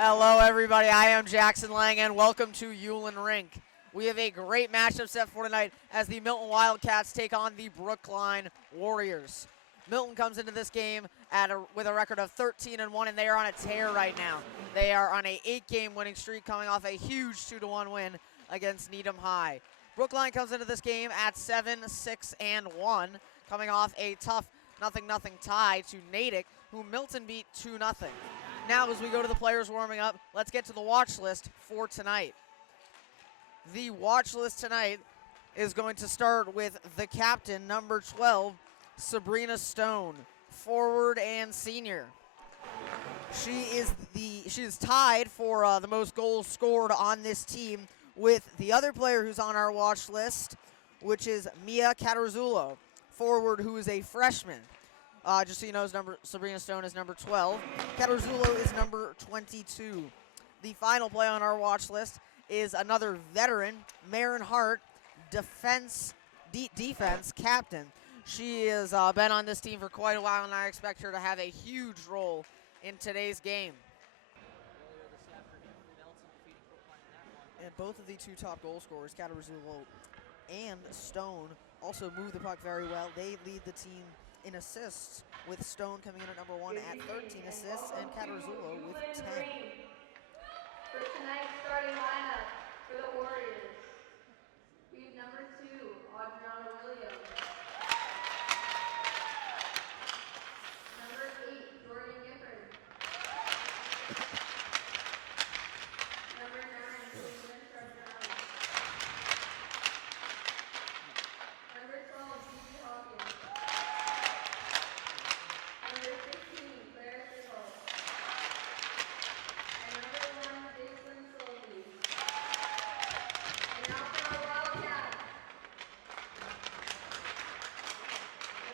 Hello, everybody. I am Jackson Lang, and welcome to Hewlin Rink. We have a great matchup set for tonight as the Milton Wildcats take on the Brookline Warriors. Milton comes into this game with a record of 13-1, and they are on a tear right now. They are on a 8-game winning streak, coming off a huge 2-1 win against Needham High. Brookline comes into this game at 7-6-1, coming off a tough 0-0 tie to Natick, who Milton beat 2-0. Now, as we go to the players warming up, let's get to the watch list for tonight. The watch list tonight is going to start with the captain, number 12, Sabrina Stone, forward and senior. She is tied for the most goals scored on this team with the other player who's on our watch list, which is Mia Catarzullo, forward who is a freshman. Just so you know, Sabrina Stone is number 12. Catarzullo is number 22. The final play on our watch list is another veteran, Marin Hart, defense captain. She has been on this team for quite a while, and I expect her to have a huge role in today's game. And both of the two top goal scorers, Catarzullo and Stone, also move the puck very well. They lead the team in assists, with Stone coming in at number 1 at 13 assists and Catarzullo with 10. For tonight's starting lineup for the Warriors, we have number 2, Adriana Williams. Number 8, Jordan Gifford. Number 9, Caitlin Sharp-Brown. Number 12, Gigi Hawkins. Number 16, Claire Sickle. And number 1, Jason Solby. And now for our Wildcats. Number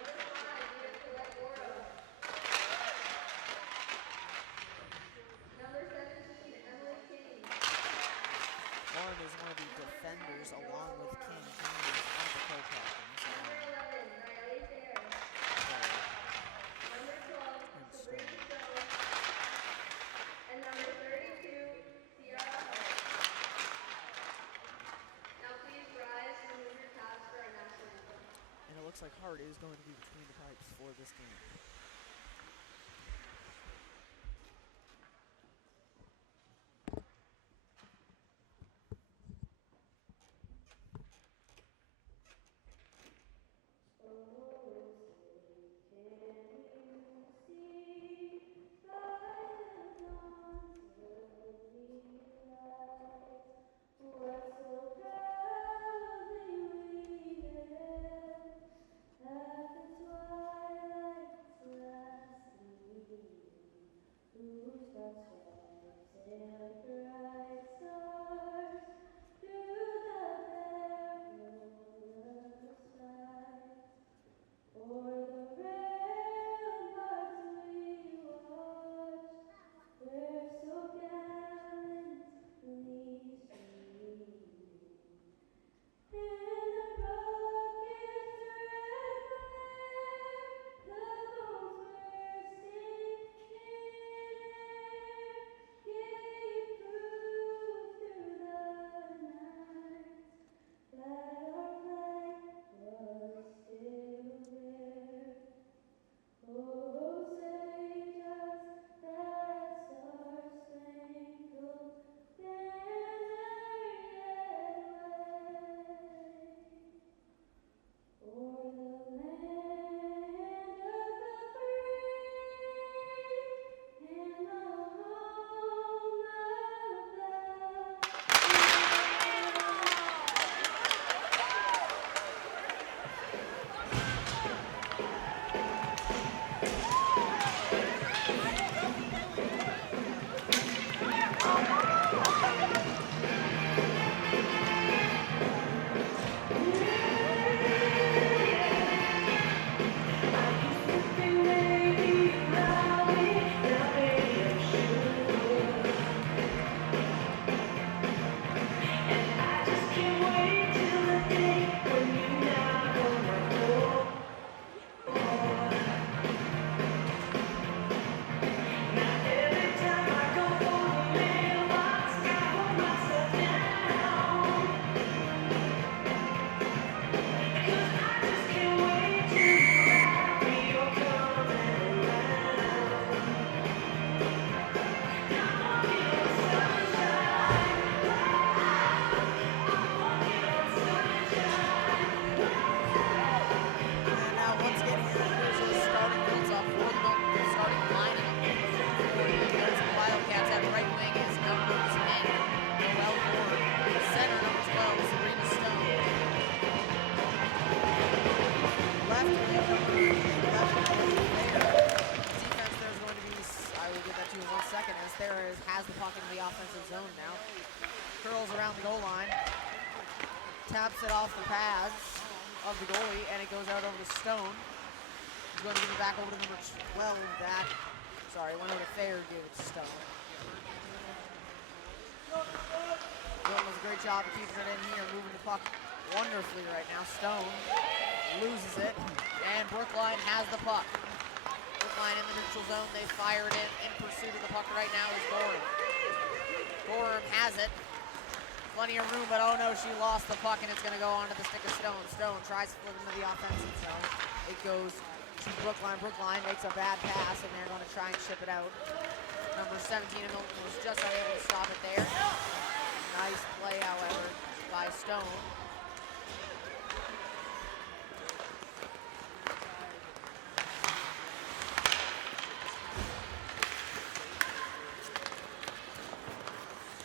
5, we have Colette Oro. Number 17, Emily King. Lauren is one of the defenders, along with King. King is one of the co-captains. Number 11, Riley Fair. Number 12, Sabrina Stone. And number 32, Sierra Hart. Now please rise and remove your caps for our national anthem. And it looks like Hart is going to be between the pipes for this game. of the goalie, and it goes out over to Stone. He's going to give it back over to number 12. Went over to Thayer, gave it to Stone. Milton does a great job of keeping it in here, moving the puck wonderfully right now. Stone loses it, and Brookline has the puck. Brookline in the neutral zone, they fire it in pursuit of the puck right now is Gorham. Gorham has it. Plenty of room, but oh no, she lost the puck, and it's going to go onto the stick of Stone. Stone tries to flip into the offensive zone. It goes to Brookline. Brookline makes a bad pass, and they're going to try and ship it out. Number 17 of Milton was just unable to stop it there. Nice play, however, by Stone.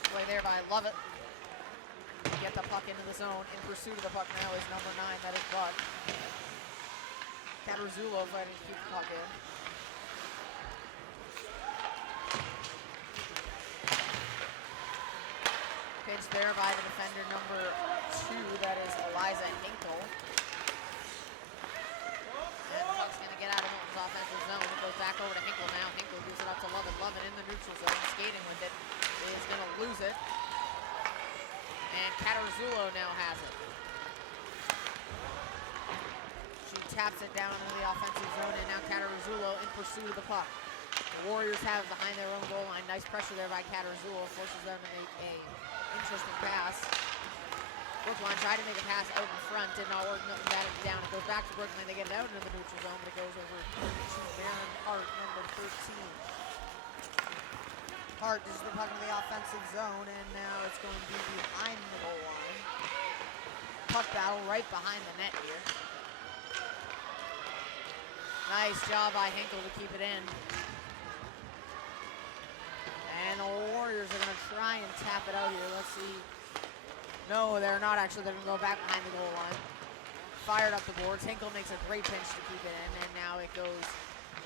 Play there by Lovett. Get the puck into the zone. In pursuit of the puck now is number 9, that is Budd. Cataruzzulo fighting to keep the puck in. Pinch there by the defender number 2, that is Eliza Hinkle. And the puck's going to get out of Milton's offensive zone. It goes back over to Hinkle now. Hinkle gives it up to Lovett. Lovett in the neutral zone, skating with it. Is going to lose it. And Cataruzzulo now has it. She taps it down into the offensive zone, and now Cataruzzulo in pursuit of the puck. The Warriors have it behind their own goal line. Nice pressure there by Cataruzzulo, forces them to make a interesting pass. Brookline tried to make a pass out in front, did not work. Milton batted it down. It goes back to Brookline. They get it out into the neutral zone, but it goes over to Baron Hart, number 13. Hart is the puck into the offensive zone, and now it's going to be behind the goal line. Puck battle right behind the net here. Nice job by Hinkle to keep it in. And the Warriors are going to try and tap it out here. Let's see. No, they're not actually. They're going to go back behind the goal line. Fired up the boards. Hinkle makes a great pinch to keep it in, and now it goes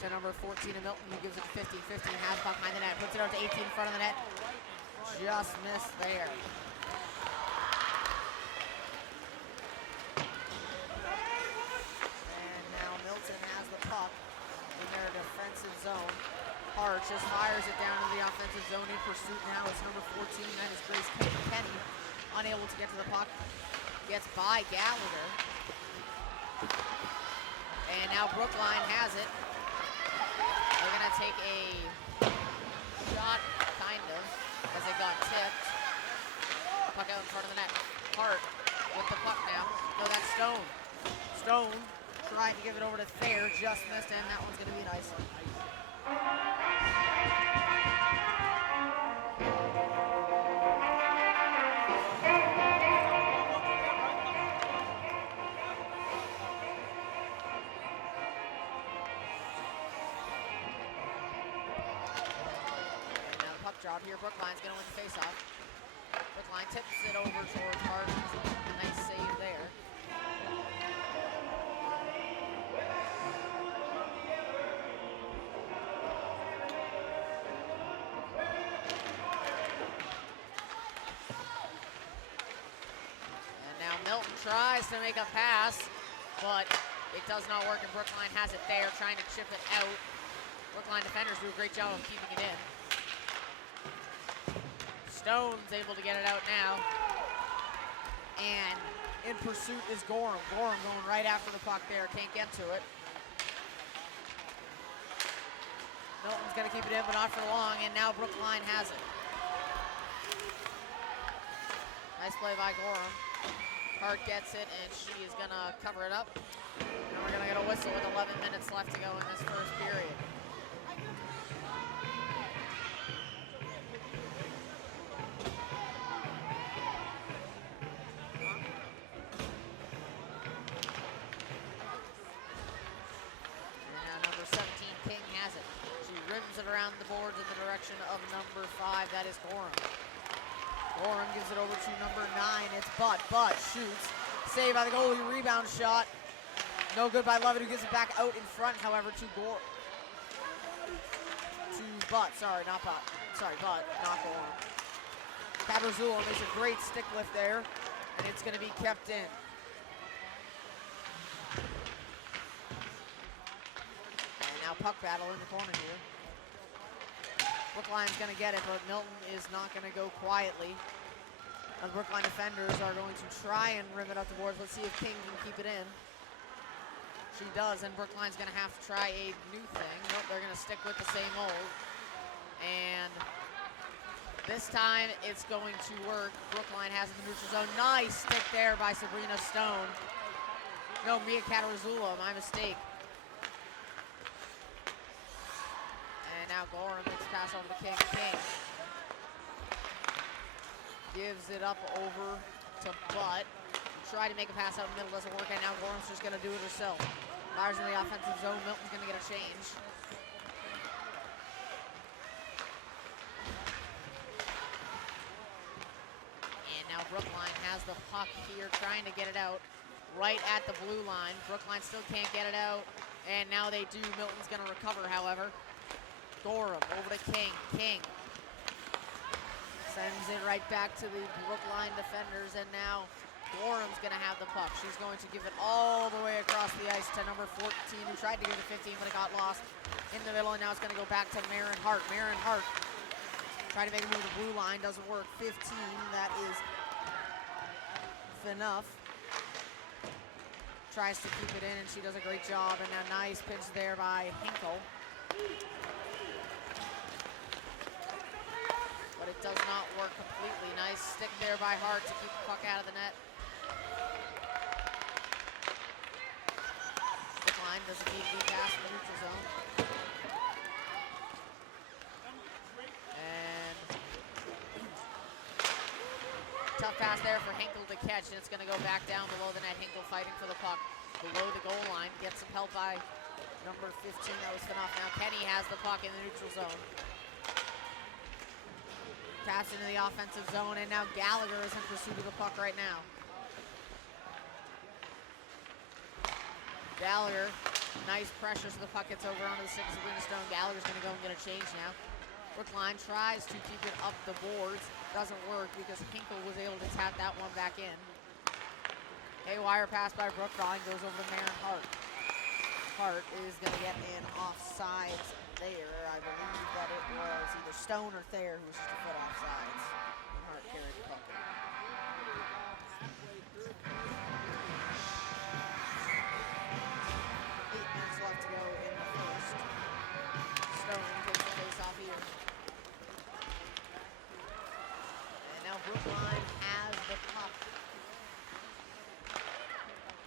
to number 14 of Milton, who gives it to 15. 15 has puck behind the net, puts it out to 18 in front of the net. Just missed there. And now Milton has the puck in their defensive zone. Hart just fires it down to the offensive zone. In pursuit now is number 14, that is Grace Kenny. Unable to get to the puck. Gets by Gallagher. And now Brookline has it. They're going to take a shot, kind of, as it got tipped. Puck out in front of the net. Hart with the puck now. No, that's Stone. Stone trying to give it over to Thayer, just missed, and that one's going to be nice. Drop here. Brookline's going to win the faceoff. Brookline tips it over towards Hart. Nice save there. And now Milton tries to make a pass, but it does not work, and Brookline has it there, trying to chip it out. Brookline defenders do a great job of keeping it in. Stone's able to get it out now. And in pursuit is Gorham. Gorham going right after the puck there. Can't get to it. Milton's going to keep it in, but not for long. And now Brookline has it. Nice play by Gorham. Hart gets it, and she is going to cover it up. And we're going to get a whistle with 11 minutes left to go in this first period. Around the boards in the direction of number 5, that is Gorham. Gorham gives it over to number 9, it's Butt. Butt shoots, saved by the goalie, rebound shot. No good by Lovett, who gives it back out in front, however, to Butt, Butt, not Gorham. Cataruzzulo makes a great stick lift there, and it's going to be kept in. now puck battle in the corner here. Brookline's going to get it, but Milton is not going to go quietly. The Brookline defenders are going to try and rim it up the boards. Let's see if King can keep it in. She does, and Brookline's going to have to try a new thing. Nope, they're going to stick with the same old. And this time it's going to work. Brookline has it in the neutral zone. Nice stick there by Sabrina Stone. No, Mia Catarazzulo, my mistake. And now Gorham makes a pass over to King. King gives it up over to Butt. Try to make a pass out in the middle, doesn't work, and now Gorham's just going to do it herself. Fires in the offensive zone. Milton's going to get a change. And now Brookline has the puck here, trying to get it out right at the blue line. Brookline still can't get it out, and now they do. Milton's going to recover, however. Gorham over to King. King sends it right back to the Brookline defenders, and now Gorham's going to have the puck. She's going to give it all the way across the ice to number 14, who tried to give it 15, but it got lost in the middle, and now it's going to go back to Marin Hart. Marin Hart trying to make a move to the blue line, doesn't work. 15, that is enough. Tries to keep it in, and she does a great job, and a nice pinch there by Hinkle. But it does not work completely. Nice stick there by Hart to keep the puck out of the net. Brookline does a deep pass in the neutral zone. And tough pass there for Hinkle to catch, and it's going to go back down below the net. Hinkle fighting for the puck below the goal line. Gets some help by number 15, that was enough. Now Kenny has the puck in the neutral zone. Pass into the offensive zone, and now Gallagher is in pursuit of the puck right now. Gallagher, nice pressure, so the puck gets over onto the 6 of Sabrina Stone. Gallagher's going to go and get a change now. Brookline tries to keep it up the boards. Doesn't work because Hinkle was able to tap that one back in. Haywire pass by Brookline goes over to Marin Hart. Hart is going to get in offsides there. I believe that it was either Stone or Thayer who was just a foot offsides. And Hart carried the puck. 8 minutes left to go in the first. Stone takes the face off here. And now Brookline has the puck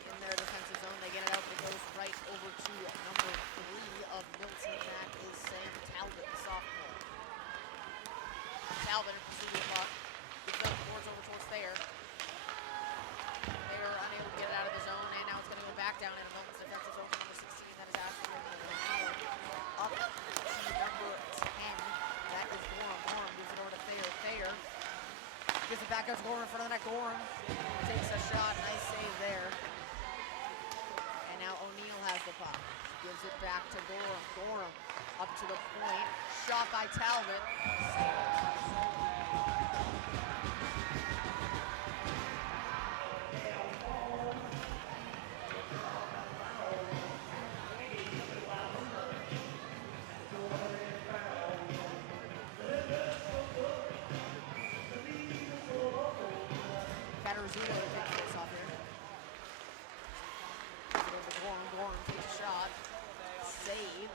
in their defensive zone. They get it out, but it goes right over to number 3 of Milton. That is Sam Talbot, the sophomore. Talbot in pursuit of the puck. Gets up the boards over towards Thayer. They are unable to get it out of the zone, and now it's going to go back down into Milton's defensive zone for number 16. That is Ashley up to number 10. That is Gorham. Gorham gives it over to Thayer. Thayer gives it back out to Gorham in front of the net. Gorham takes a shot. Nice save there. And now O'Neill has the puck. Gives it back to Gorham. Gorham up to the point. Shot by Talbot. Catarazzulo will take the face off here. Gives it over to Gorham. Gorham takes a shot. Save.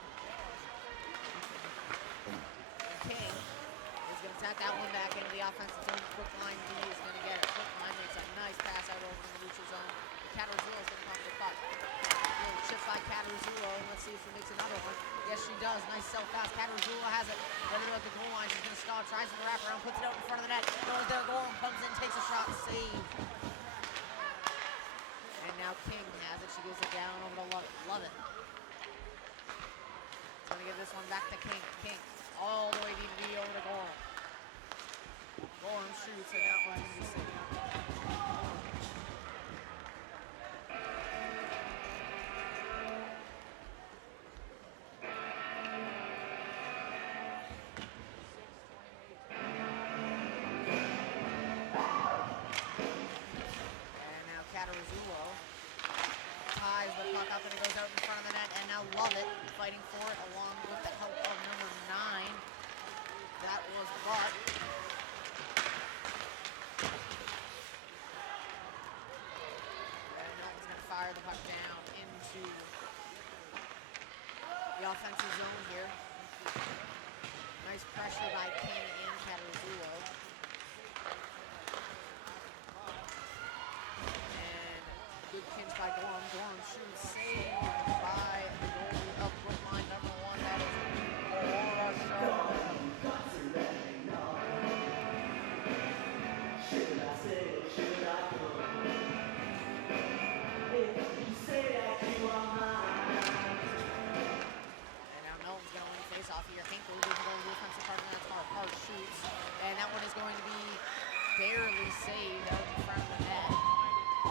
King is going to tap that one back into the offensive zone. Brookline D is going to get it. Brookline makes a nice pass out over in the neutral zone. Catarazzulo is going to come to the puck. Little chip by Catarazzulo, and let's see if she makes another one. Yes, she does. Nice self-pass. Catarazzulo has it. Ready to go at the goal line. She's going to stop. Tries to wrap around. Puts it out in front of the net. Goes there. Gorham comes in. Takes a shot. Save. And now King has it. She gives it down over to Lovett. Lovett. Going to give this one back to King. King all the way to D over to Gorham. Gorham shoots, and that one's going to be saved. ties the puck up and it goes out in front of the net, and now Lovett fighting for it along with the help of number 9. That was Butt. And Milton's going to fire the puck down into the offensive zone here. Nice pressure by King and Cataruzzulo. And good pinch by Gorham. Gorham shoots, saved by the goalie of Brookline, number 1. That is Laura Shaw. Should I say, should I go? If you say that you are mine. And now Milton's going to win the face-off here. Hinkle moves it over to the offensive part of the net. Hard shoots. And that one is going to be barely saved out in front of the net.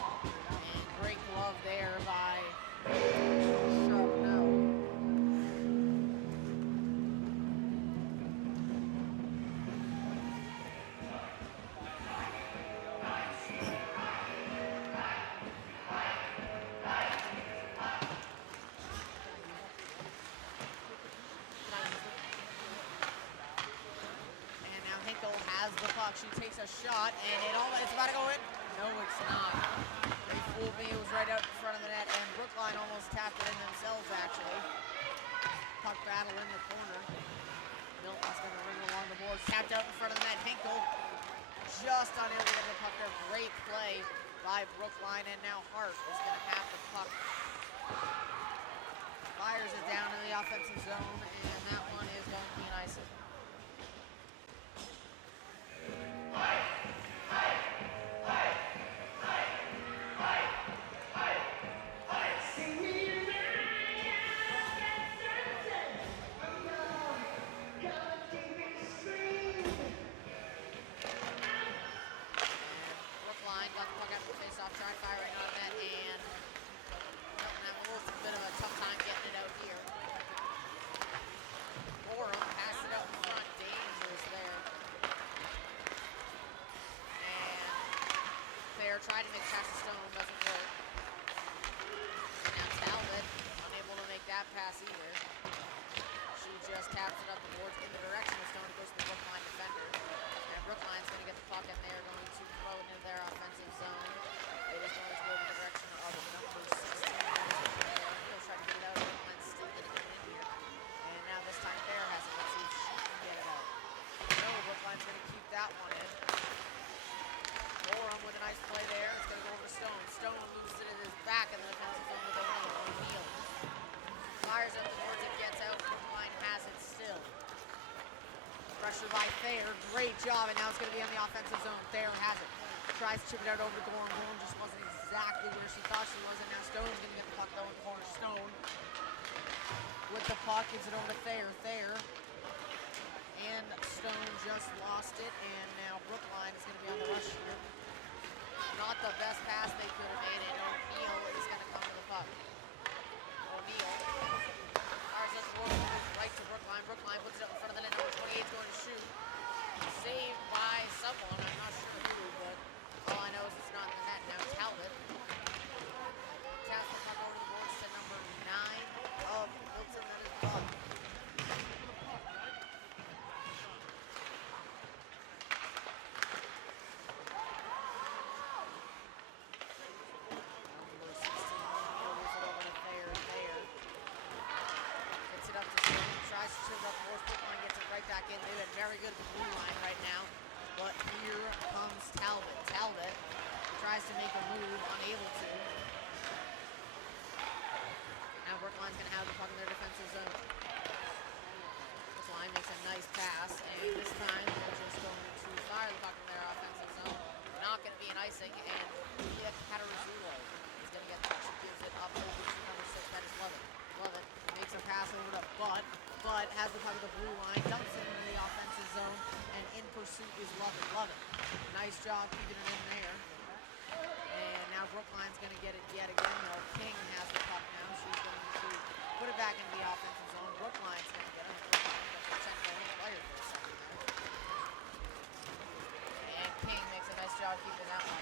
And great glove there by Charbonneau. And now Hinkle has the puck. She takes a shot, and it's about to go in. No, it's not. They fooled me. It was right out in front of the net, and Brookline almost tapped it in themselves, actually. Puck battle in the corner. Milton's going to ring along the boards. Tapped out in front of the net. Hinkle just unable to get the puck there. Great play by Brookline, and now Hart is going to have the puck. Fires it down in the offensive zone, and that one is going to be an icing. Brookline got the puck after the face-off, tried firing on that, and Milton having a little bit of a tough time getting it out here. Gorham passed it out in front, dangerous there. And Fair tried to make pass to Stone, doesn't work. And now Talbot, unable to make that pass either. She just taps it up the boards in the direction of Stone. It goes to the Brookline defender. And Brookline's going to get the puck, and they're going to throw it into their offensive zone. It is going to go in the direction of number 16. He'll try to get it out. Brookline's still getting it in here. And now this time Fair has it. Let's see if she can get it out. No, Brookline's going to keep that one in. Gorham with a nice play there. It's going to go over to Stone. Stone loses it in his back in the defensive zone with O'Neal. Fires up the boards and gets out. Brookline has it still. Pressure by Thayer. Great job, and now it's going to be on the offensive zone. Thayer has it. Tries to chip it out over to Gorham. Gorham just wasn't exactly where she thought she was, and now Stone's going to get the puck though in the corner. Stone with the puck gives it over to Thayer. Thayer and Stone just lost it, and now Brookline is going to be on the rush here. Not the best pass they could have made, and O'Neal is going to come to the puck. O'Neal fires up the board, right to Brookline. Brookline puts it up in front of the net. Number 28 is going to shoot. Saved by someone, I'm not sure who, but all I know is it's not in the net. Now Talbot taps the puck over to the boards to number 9 of Milton. That is Buck. Back in. They've been very good at the blue line right now, but here comes Talbot. Talbot tries to make a move, unable to. Now Brookline's going to have the puck in their defensive zone. Brookline makes a nice pass, and this time they're just going to fire the puck in their offensive zone. Not going to be an icing, and Julia Cataruzzulo is going to get the puck. She gives it up over to number 6. That is Lovett. Lovett makes a pass over to Butt. Butt has the puck at the blue line, dumps it into the offensive zone, and in pursuit is Lovett. Lovett, nice job keeping it in there. And now Brookline's going to get it yet again, though. King has the puck now. She's going to put it back into the offensive zone. Brookline's going to get it. Check the player for a second there. And King makes a nice job keeping that one.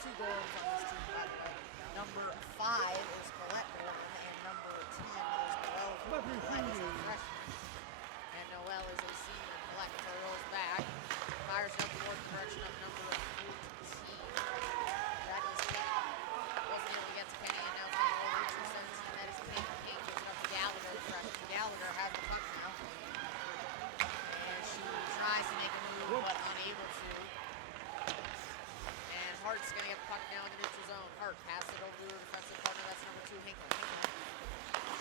two Gorhams on this team, by the way. Number 5 is Colette Gorham, and number 10 is Noelle Gorham. Colette is a freshman, and Noelle is a senior. Colette throws back, fires up toward the direction of number 14. That is King. Wasn't able to get to Penny, and now it's going to go over to 17. That is King. King gives it up to Gallagher, the freshman. Gallagher has the puck now, and she tries to make a move, but unable to. And Hart's going to get the puck now in the neutral zone. Hart passes it over to her defensive partner. That's number 2, Hinkle.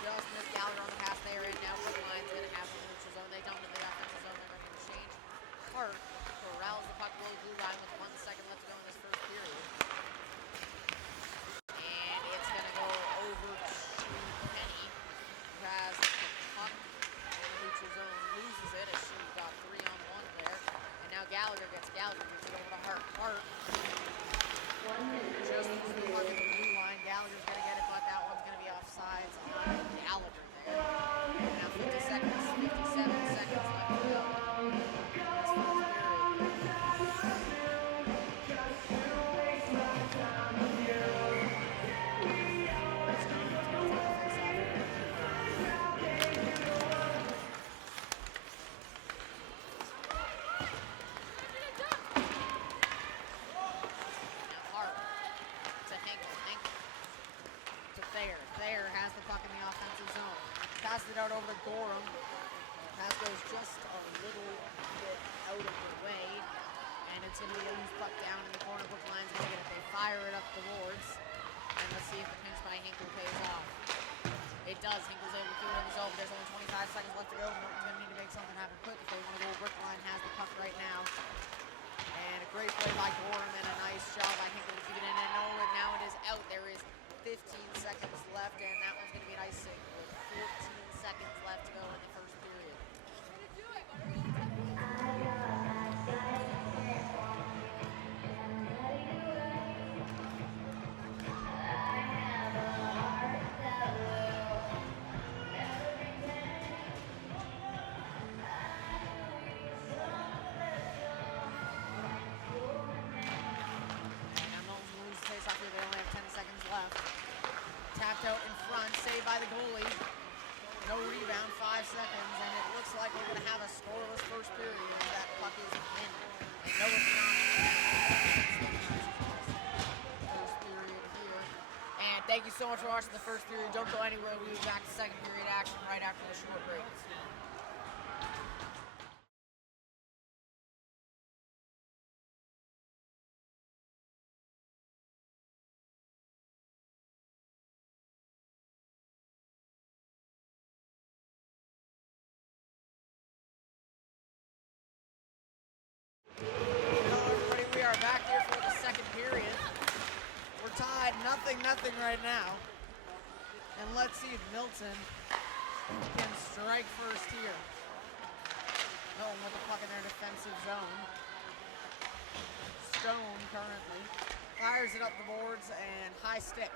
Just missed Gallagher on the pass there, and now Brookline's going to have the neutral zone. They dump into the offensive zone. They're making the change. Hart corrals the puck below the blue line with 1 second left to go in this first period. And it's going to go over to Penny, who has the puck in the neutral zone, loses it as she got 3-on-1 there. And now Gallagher gives it over to Hart. Hart just loses the puck in the blue line. Gallagher's going to get it, but that one's going to be offsides on Gallagher there. And now 57 seconds left to go. Thayer has the puck in the offensive zone. Passes it out over to Gorham. Pass goes just a little bit out of the way. And it's going to be a loose puck down in the corner. Brookline's going to get it. They fire it up the boards. And let's see if the pinch by Hinkle pays off. It does. Hinkle's able to do it in the zone. There's only 25 seconds left to go. Milton's going to need to make something happen quick if they want to go. Brookline has the puck right now. And a great play by Gorham and a nice job by Hinkle to keep it in. And now it is out. There is 15 seconds left, and that one's going to be an icing with 14 seconds left to go in the first period. Tapped out in front, saved by the goalie. No rebound, 5 seconds, and it looks like we're going to have a scoreless first period as that puck is in. And no, it's not. First period here. And thank you so much for watching the first period. Don't go anywhere. We'll be back to second period action right after the short break. Back here for the second period. We're tied 0-0 right now. And let's see if Milton can strike first here. Milton with the puck in their defensive zone. Stone currently fires it up the boards and high stick.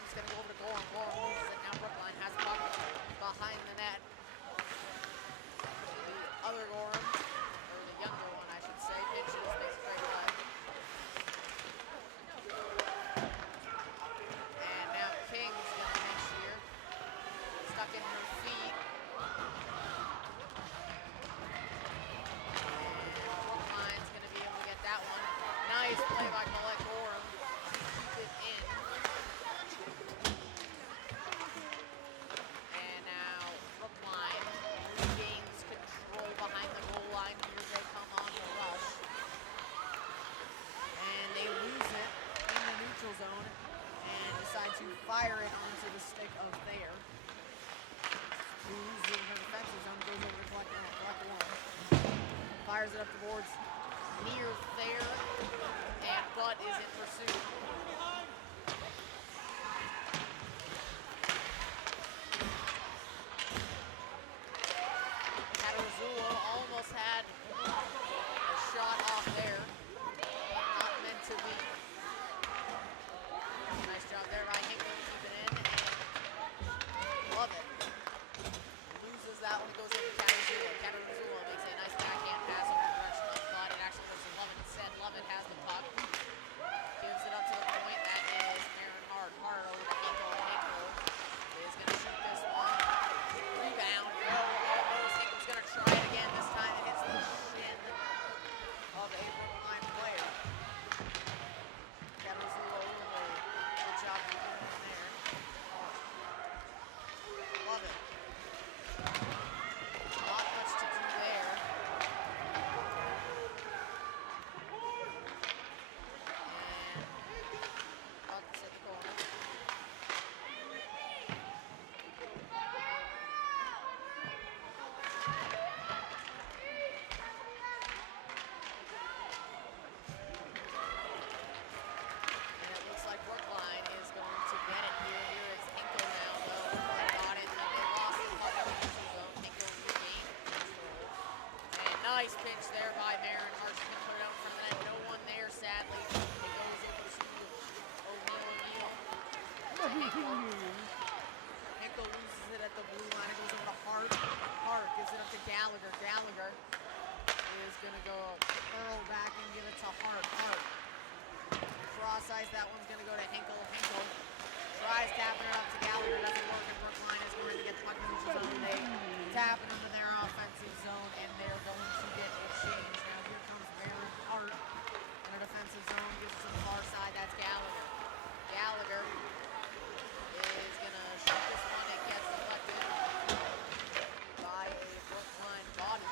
It's going to go over to Gorham. Gorham loses it. Now Brookline has the puck behind the net. The other Gorham, or the younger one, I should say, pitches, makes a great play. And now King's going to pinch here. Stuck in her feet. And Brookline's going to be able to get that one. Nice play by Colette Gorham to keep it in. Zone and decide to fire it onto the stick of Thayer. moves in her defensive zone, goes over to collect one. Fires it up the boards near there, and Butt is in pursuit. Kataruzula almost had a shot off there. Not meant to be. Nice job there by Hinkle to keep it in. Love it. Loses that one, goes over to Kataruzula. Kataruzula makes a nice backhand pass over the direction of Butt. It actually goes to Lovett instead. Lovett has the puck. Gives it up to the point. That is Aaron Hart. Hart over to Hinkle. Hinkle is going to shoot this one. Rebound. No, almost. Hinkle's going to try it again. This time it hits the shin of a Brookline player. Kataruzula overload. Good job keeping it in there. Love it. Not much to do there. And Buck's at the corner. And it looks like Brookline is going to get it here. Here is Hinkle now, though. Brookline got it, and they lost the puck in the zone. Hinkle regained control. And nice pitch there by Marin. Archie can put it out in front of the net. No one there, sadly. It goes over to O'Neill. Hinkle loses it at the blue line. It goes over to Hart. Hart gives it up to Gallagher. Gallagher is going to go curl back and give it to Hart. Hart. Cross ice, that one's going to go to Hinkle. Hinkle tries tapping it up to Gallagher. Doesn't work, and Brookline is going to get the puck in the zone. They tap it into their offensive zone, and they're going to get a change. Now here comes Baron Hart in a defensive zone. Gives it to the far side. That's Gallagher. Gallagher is going to shoot this one. It gets deflected by a Brookline body.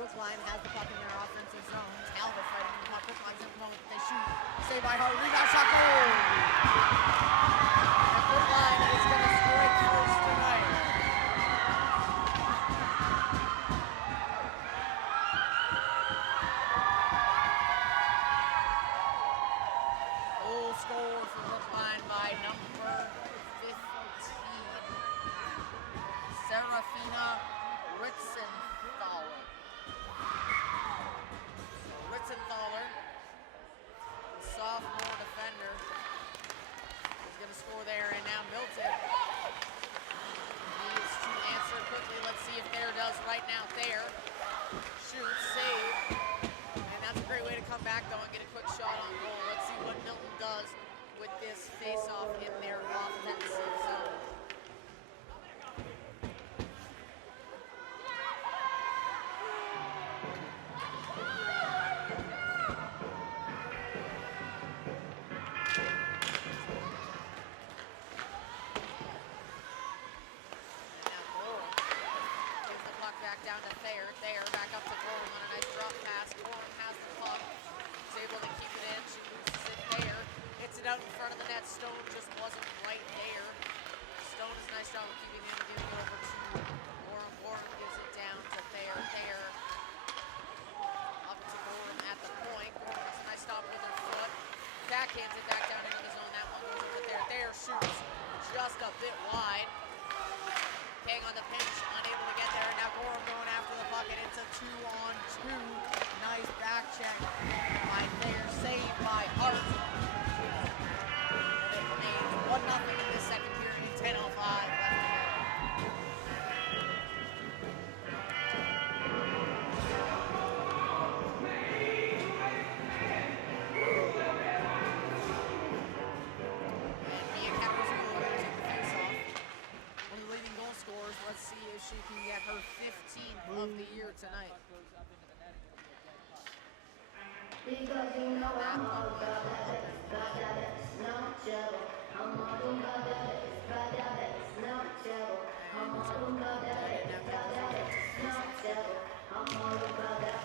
Brookline has the puck in their offensive zone. Talbot fighting for the puck. Brookline's in the moment. They shoot. Saved by Hart. Rebound shot. Goal! And Brookline is going to strike first tonight. Goal score for Brookline by number 15. Serafina Ritzenthaler. Ritzenthaler, sophomore defender, is going to score there, and now Milton needs to answer quickly. Let's see if Thayer does right now. Thayer shoots, save, and that's a great way to come back, though, and get a quick shot on goal. Let's see what Milton does with this face-off in their offensive zone. Down to Thayer. Thayer back up to Gorham on a nice drop pass. Gorham has the puck. Is able to keep it in. She loses it. Thayer hits it out in front of the net. Stone just wasn't right there. Stone does a nice job of keeping it in, giving it over to Gorham. Gorham gives it down to Thayer. Thayer up to Gorham at the point. Gorham gets a nice stop with her foot. Backhands it back down into the zone. That one goes over to Thayer. Thayer shoots just a bit wide. King on the pinch, unable to get there. Now Gorham going after the puck, and it's a 2-on-2. Nice back check by Thayer, saved by Hart. And it remains 1-0 in the second period, 10:05 left. Let's see if she can get her 15th of the year tonight. Because you know I'm all about that, no trouble. I'm all about that, no trouble. I'm all about that, no trouble. I'm all about that.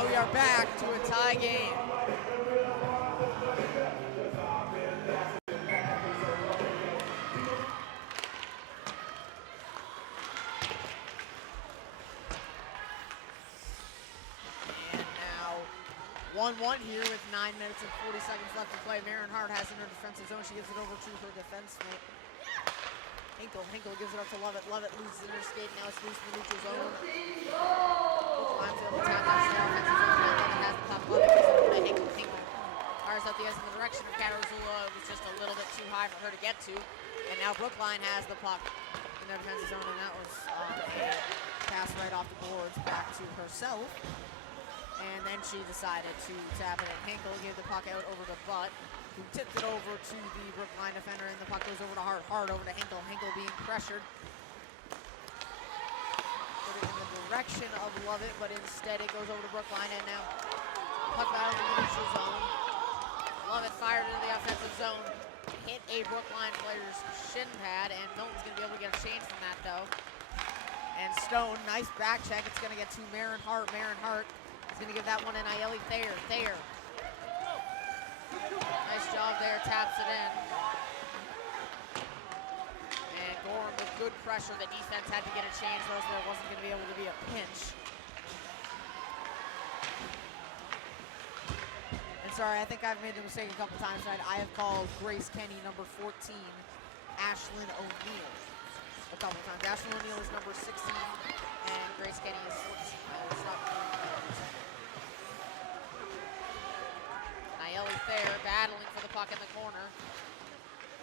now we are back to a tie game. And now 1-1 here with 9 minutes and 40 seconds left to play. Marin Hart has in her defensive zone. She gives it over to her defense mate. Hinkle gives it up to Lovett. Lovett loses in her skate. Now it's loose in the neutral zone. Climbs it over time. That's the offensive zone. Now Lovett has the top. Lovett gives it over to Hinkle. Fires out the ice in the direction of Katarzyla. It was just a little bit too high for her to get to. And now Brookline has the puck in their defensive zone. And that was a pass right off the boards back to herself. And then she decided to tap it at Hinkle. Gave the puck out over to Butt, who tipped it over to the Brookline defender, and the puck goes over to Hart. Hart over to Hinkle. Hinkle being pressured. Put it in the direction of Lovett, but instead it goes over to Brookline, and now puck battle in the neutral zone. Lovett fired into the offensive zone. Hit a Brookline player's shin pad, and Milton's going to be able to get a change from that, though. And Stone, nice back check. It's going to get to Marin Hart. Marin Hart is going to give that one to Nayeli Thayer. Thayer. Nice job there, taps it in. And Gorham with good pressure. The defense had to get a change, or else there wasn't going to be able to be a pinch. And sorry, I think I've made the mistake a couple times tonight. I have called Grace Kenny number 14, Ashlyn O'Neill a couple times. Ashlyn O'Neill is number 16, and Grace Kenny is 14. Nayeli Thayer battling for the puck in the corner.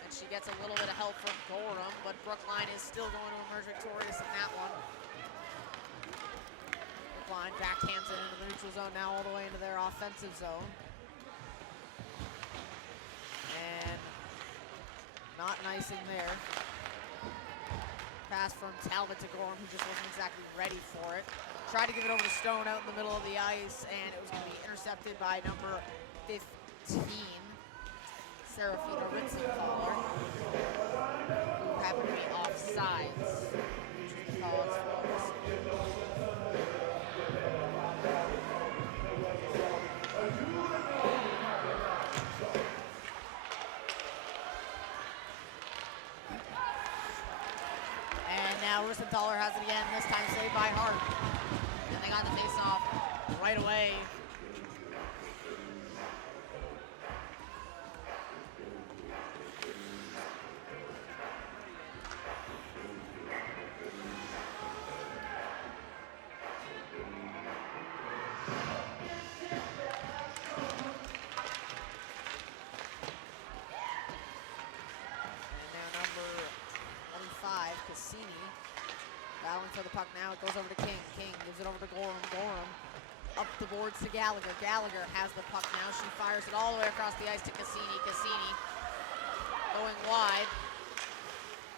And she gets a little bit of help from Gorham, but Brookline is still going to emerge victorious in that one. Brookline backhands it into the neutral zone now all the way into their offensive zone. And not nice in there. Pass from Talbot to Gorham, who just wasn't exactly ready for it. Tried to give it over to Stone out in the middle of the ice, and it was going to be intercepted by number 15, Serafina Ritzenkaller, who happened to be offsides, which is the cause for this. And now Ritzenkaller has it again, this time saved by Hart. And they got the face-off right away. Battling for the puck now, it goes over to King. King gives it over to Gorham. Gorham up the boards to Gallagher. Gallagher has the puck now. She fires it all the way across the ice to Cassini. Cassini going wide.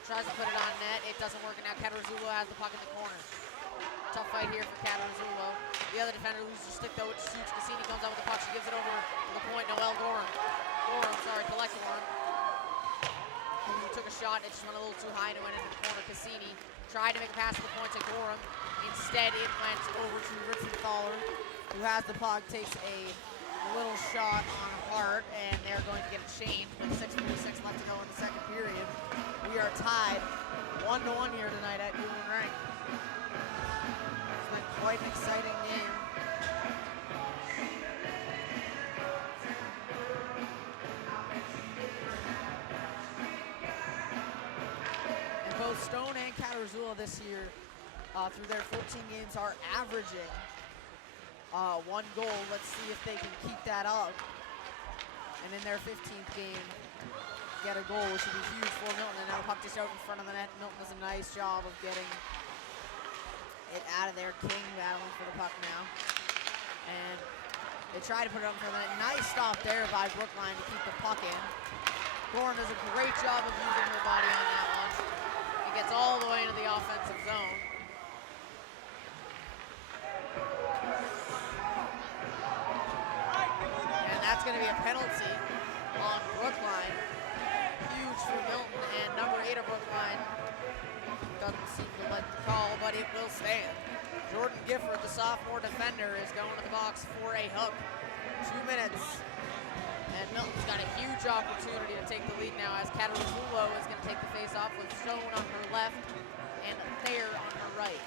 Tries to put it on net. It doesn't work, and now Katarzyla has the puck in the corner. Tough fight here for Katarzyla. The other defender loses her stick, though, which suits. Cassini comes out with the puck. She gives it over to the point. Noelle Gorham. Collector Gorham. Who took a shot, it just went a little too high and it went into the corner. Cassini tried to make a pass to the point to Gorham. Instead, it went over to Ritzenkaller, who has the puck, takes a little shot on Hart, and they're going to get a change with 6:46 left to go in the second period. We are tied 1-1 here tonight at Newman Rank. It's been quite an exciting game. Both Stone and Katarzyla this year, through their 14 games, are averaging 1 goal. Let's see if they can keep that up. And in their 15th game, get a goal, which would be huge for Milton. And now puck just out in front of the net. Milton does a nice job of getting it out of there. King battling for the puck now. And they try to put it up in front of the net. Nice stop there by Brookline to keep the puck in. Gorham does a great job of using her body on that one. He gets all the way into the offensive zone. And that's going to be a penalty on Brookline. Huge for Milton, and number 8 of Brookline doesn't seem to like the call, but it will stand. Jordan Gifford, the sophomore defender, is going to the box for a hook. 2 minutes. And Milton's got a huge opportunity to take the lead now as Catarizzulo is going to take the face off with Stone on her left and Thayer on her right.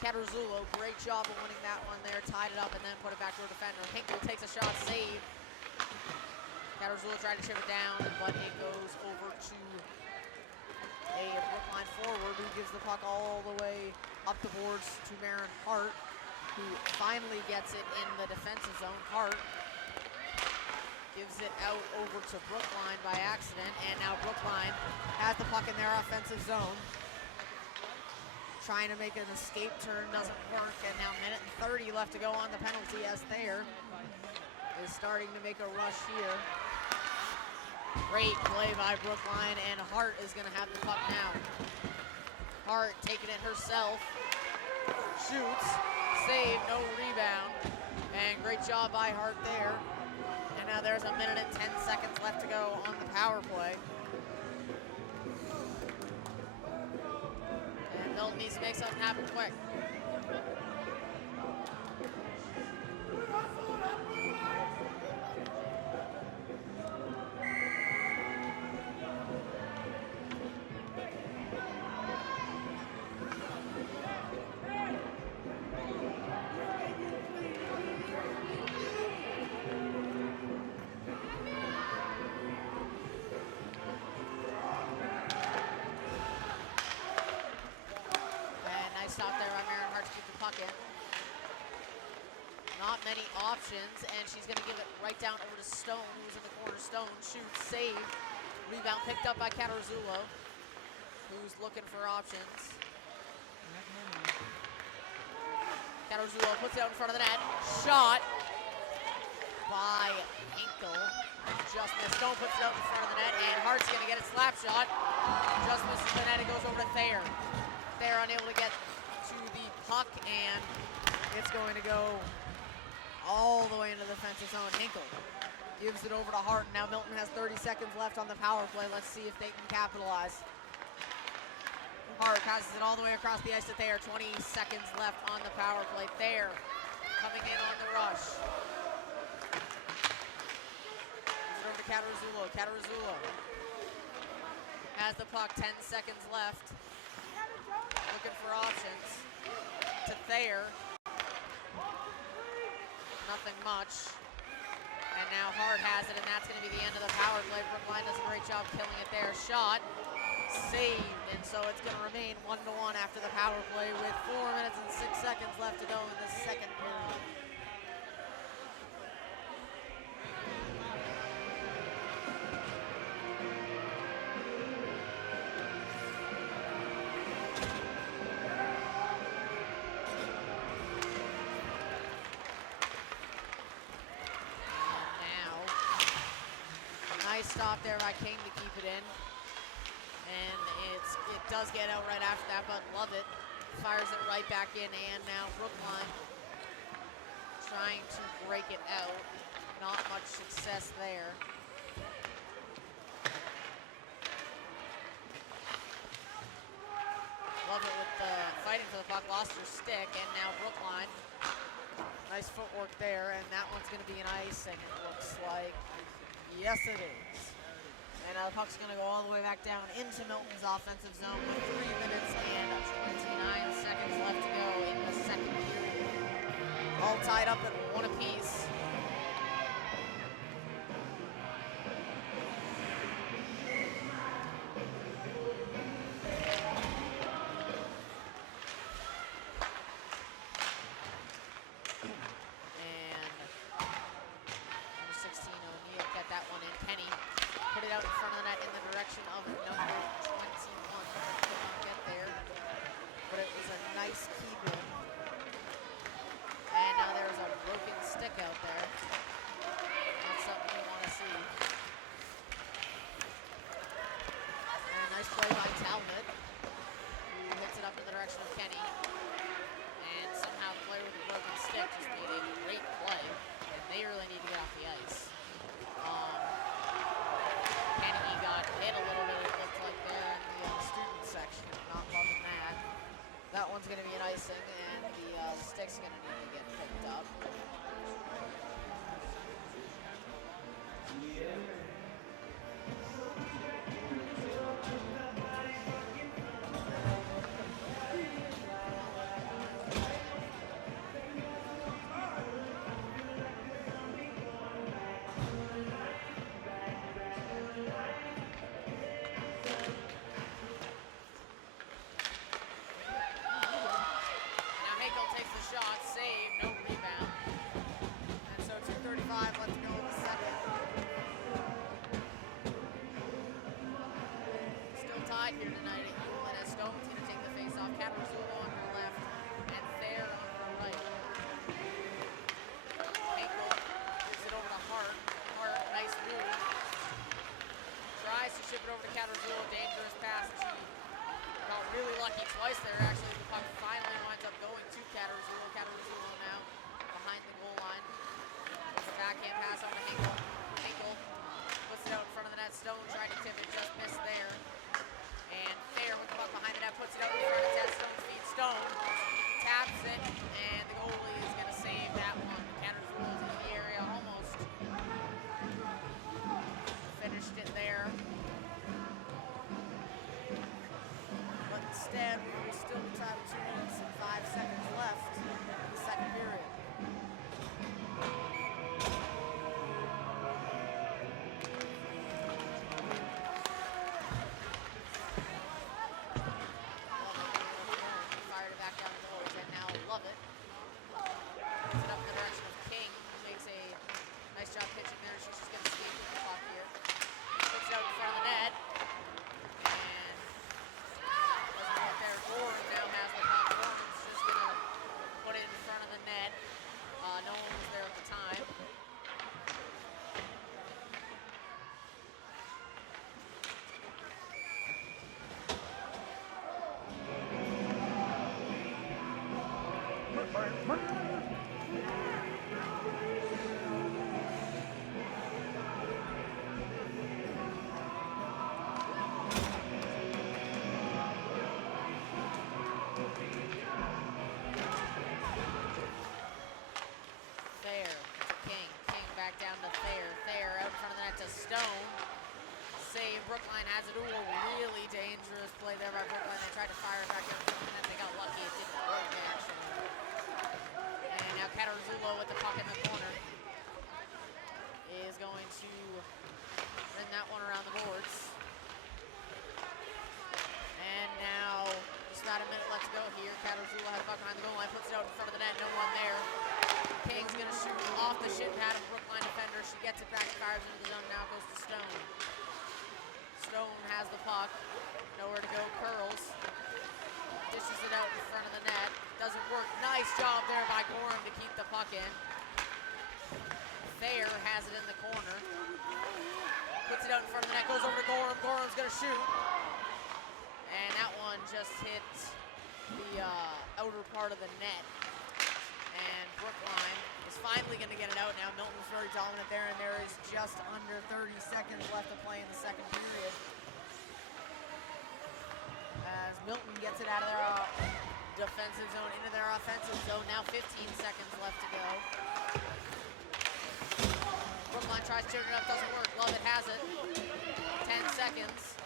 Catarizzulo, great job of winning that one there, tied it up and then put it back to her defender. Hinkle takes a shot, save. Catarizzulo tried to chip it down, but it goes over to a Brookline forward who gives the puck all the way up the boards to Marin Hart, who finally gets it in the defensive zone. Hart gives it out over to Brookline by accident, and now Brookline has the puck in their offensive zone. Trying to make an escape turn, doesn't work, and now 1:30 left to go on the penalty as Thayer is starting to make a rush here. Great play by Brookline, and Hart is gonna have the puck now. Hart taking it herself, shoots, save, no rebound, and great job by Hart there. And now there's 1:10 left to go on the power play. And Milton needs to make something happen quick. Stop there on Marin Hart to keep the puck in. Not many options, and she's going to give it right down over to Stone, who's in the corner. Stone shoots, save. Rebound picked up by Catarizzulo, who's looking for options. Catarizzulo puts it out in front of the net. Shot by Hinkle. Just missed. Stone puts it out in front of the net, and Hart's going to get a slap shot. Just misses the net. It goes over to Thayer. Thayer unable to get to the puck, and it's going to go all the way into the defensive zone. Hinkle gives it over to Hart. Now Milton has 30 seconds left on the power play. Let's see if they can capitalize. Hart passes it all the way across the ice to Thayer. 20 seconds left on the power play. Thayer coming in on the rush. Gives it over to Catarizzulo. Catarizzulo has the puck. 10 seconds left. Looking for options to Thayer. Nothing much. And now Hart has it, and that's going to be the end of the power play. Brookline does a great job killing it there. Shot, saved, and so it's going to remain 1-1 after the power play with 4 minutes and 6 seconds left to go in the second period. Nice stop there by King to keep it in. And it does get out right after that, but Lovett fires it right back in, and now Brookline trying to break it out. Not much success there. Lovett with fighting for the puck, lost her stick, and now Brookline. Nice footwork there, and that one's gonna be an icing, it looks like. Yes, it is. And now the puck's going to go all the way back down into Milton's offensive zone with 3 minutes and 29 seconds left to go in the second period. All tied up at 1 apiece. lucky twice there, actually. The puck finally winds up going to Katarzyla. Katarzyla now behind the goal line. It's a backhand pass on to Hinkle. Hinkle puts it out in front of the net. Stone tried to tip it, just missed there. And Fair with the puck behind the net, puts it out in front of Ted Stone's feet. Stone taps it, and the goalie is going to save that one. Katarzyla is in the area, almost finished it there. But instead, we were still tied with 2 minutes and 5 seconds left in the second period. Fired it back down the boards, and now Love it. Puts it up in the direction of King, who makes a nice job pitching there. She's just going to skate with the puck here. Puts it out in front of the net. And doesn't get there. Gordon now has the puck. Gordon's just going to put it in front of the net. No one was there at the time. Thayer to King. King back down to Thayer. Thayer out in front of the net to Stone. Save. Brookline has it. Ooh, a really dangerous play there by Brookline. They tried to fire it back in front of the net. They got lucky. It didn't work, actually. And now Katarzyla with the puck in the corner is going to bring that one around the boards. And now, just about a minute left to go here. Katarzyla has the puck behind the goal line, puts it out in front of the net. No one there. King's going to shoot off the shin pad of Brookline defender. She gets it back, fires into the zone. Now goes to Stone. Stone has the puck. Nowhere to go. Curls. Dishes it out in front of the net. Doesn't work. Nice job there by Gorham to keep the puck in. Thayer has it in the corner. Puts it out in front of the net. Goes over to Gorham. Gorham's going to shoot. And that one just hit the outer part of the net. And Brookline is finally going to get it out now. Milton's very dominant there, and there is just under 30 seconds left to play in the second period. As Milton gets it out of their defensive zone into their offensive zone. Now 15 seconds left to go. Brookline tries to turn it up, doesn't work. Lovett has it. 10 seconds.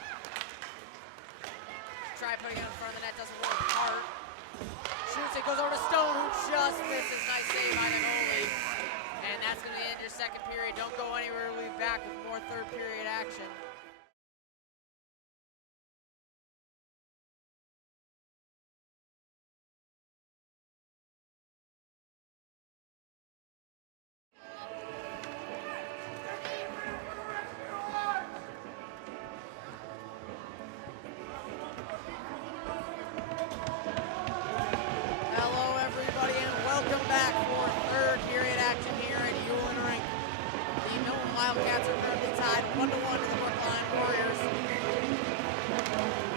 Try putting it in front of the net, doesn't work. Hart shoots it, goes over to Stone, who just misses. Nice save by the goalie. And that's going to end your second period. Don't go anywhere. We'll be back with more third period action. Welcome back for third period action here at Yulin Rink. The Milton Wildcats are currently tied 1-1 to the Brookline Warriors.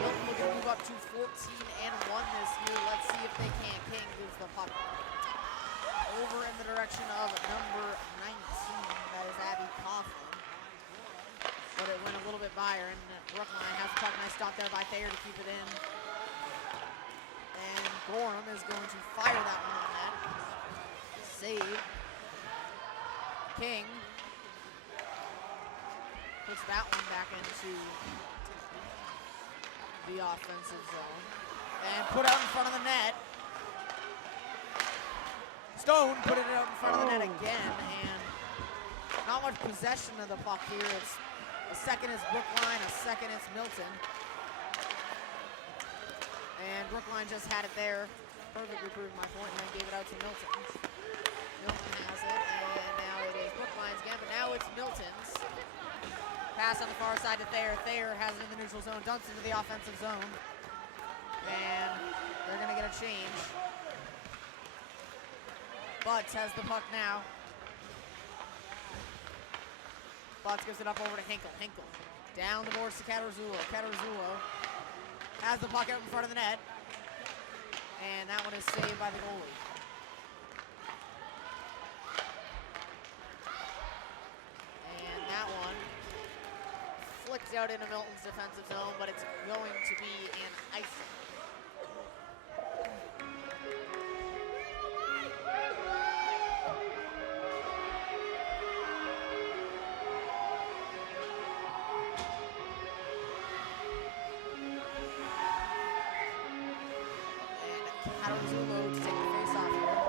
Milton looking to move up to 14-1 this year. Let's see if they can. King moves the puck over in the direction of number 19. That is Abby Coughlin. But it went a little bit by her, and Brookline has the puck. Nice stop there by Thayer to keep it in. And Gorham is going to fire that one on net. Save. King puts that one back into the offensive zone. And put out in front of the net. Stone put it out in front of the net again. And not much possession of the puck here. It's a second is Brookline, a second it's Milton. And Brookline just had it there, perfectly proved my point, and then gave it out to Milton. Milton has it, and now it is Brookline's again, but now it's Milton's. Pass on the far side to Thayer. Thayer has it in the neutral zone, dumps into the offensive zone. And they're gonna get a change. Butts has the puck now. Butts gives it up over to Hinkle. Hinkle down the boards to Katarzyla. Katarzyla has the puck out in front of the net. And that one is saved by the goalie. And that one flicked out into Milton's defensive zone, but it's going to be an icing. Katarzulo to take the face-off here.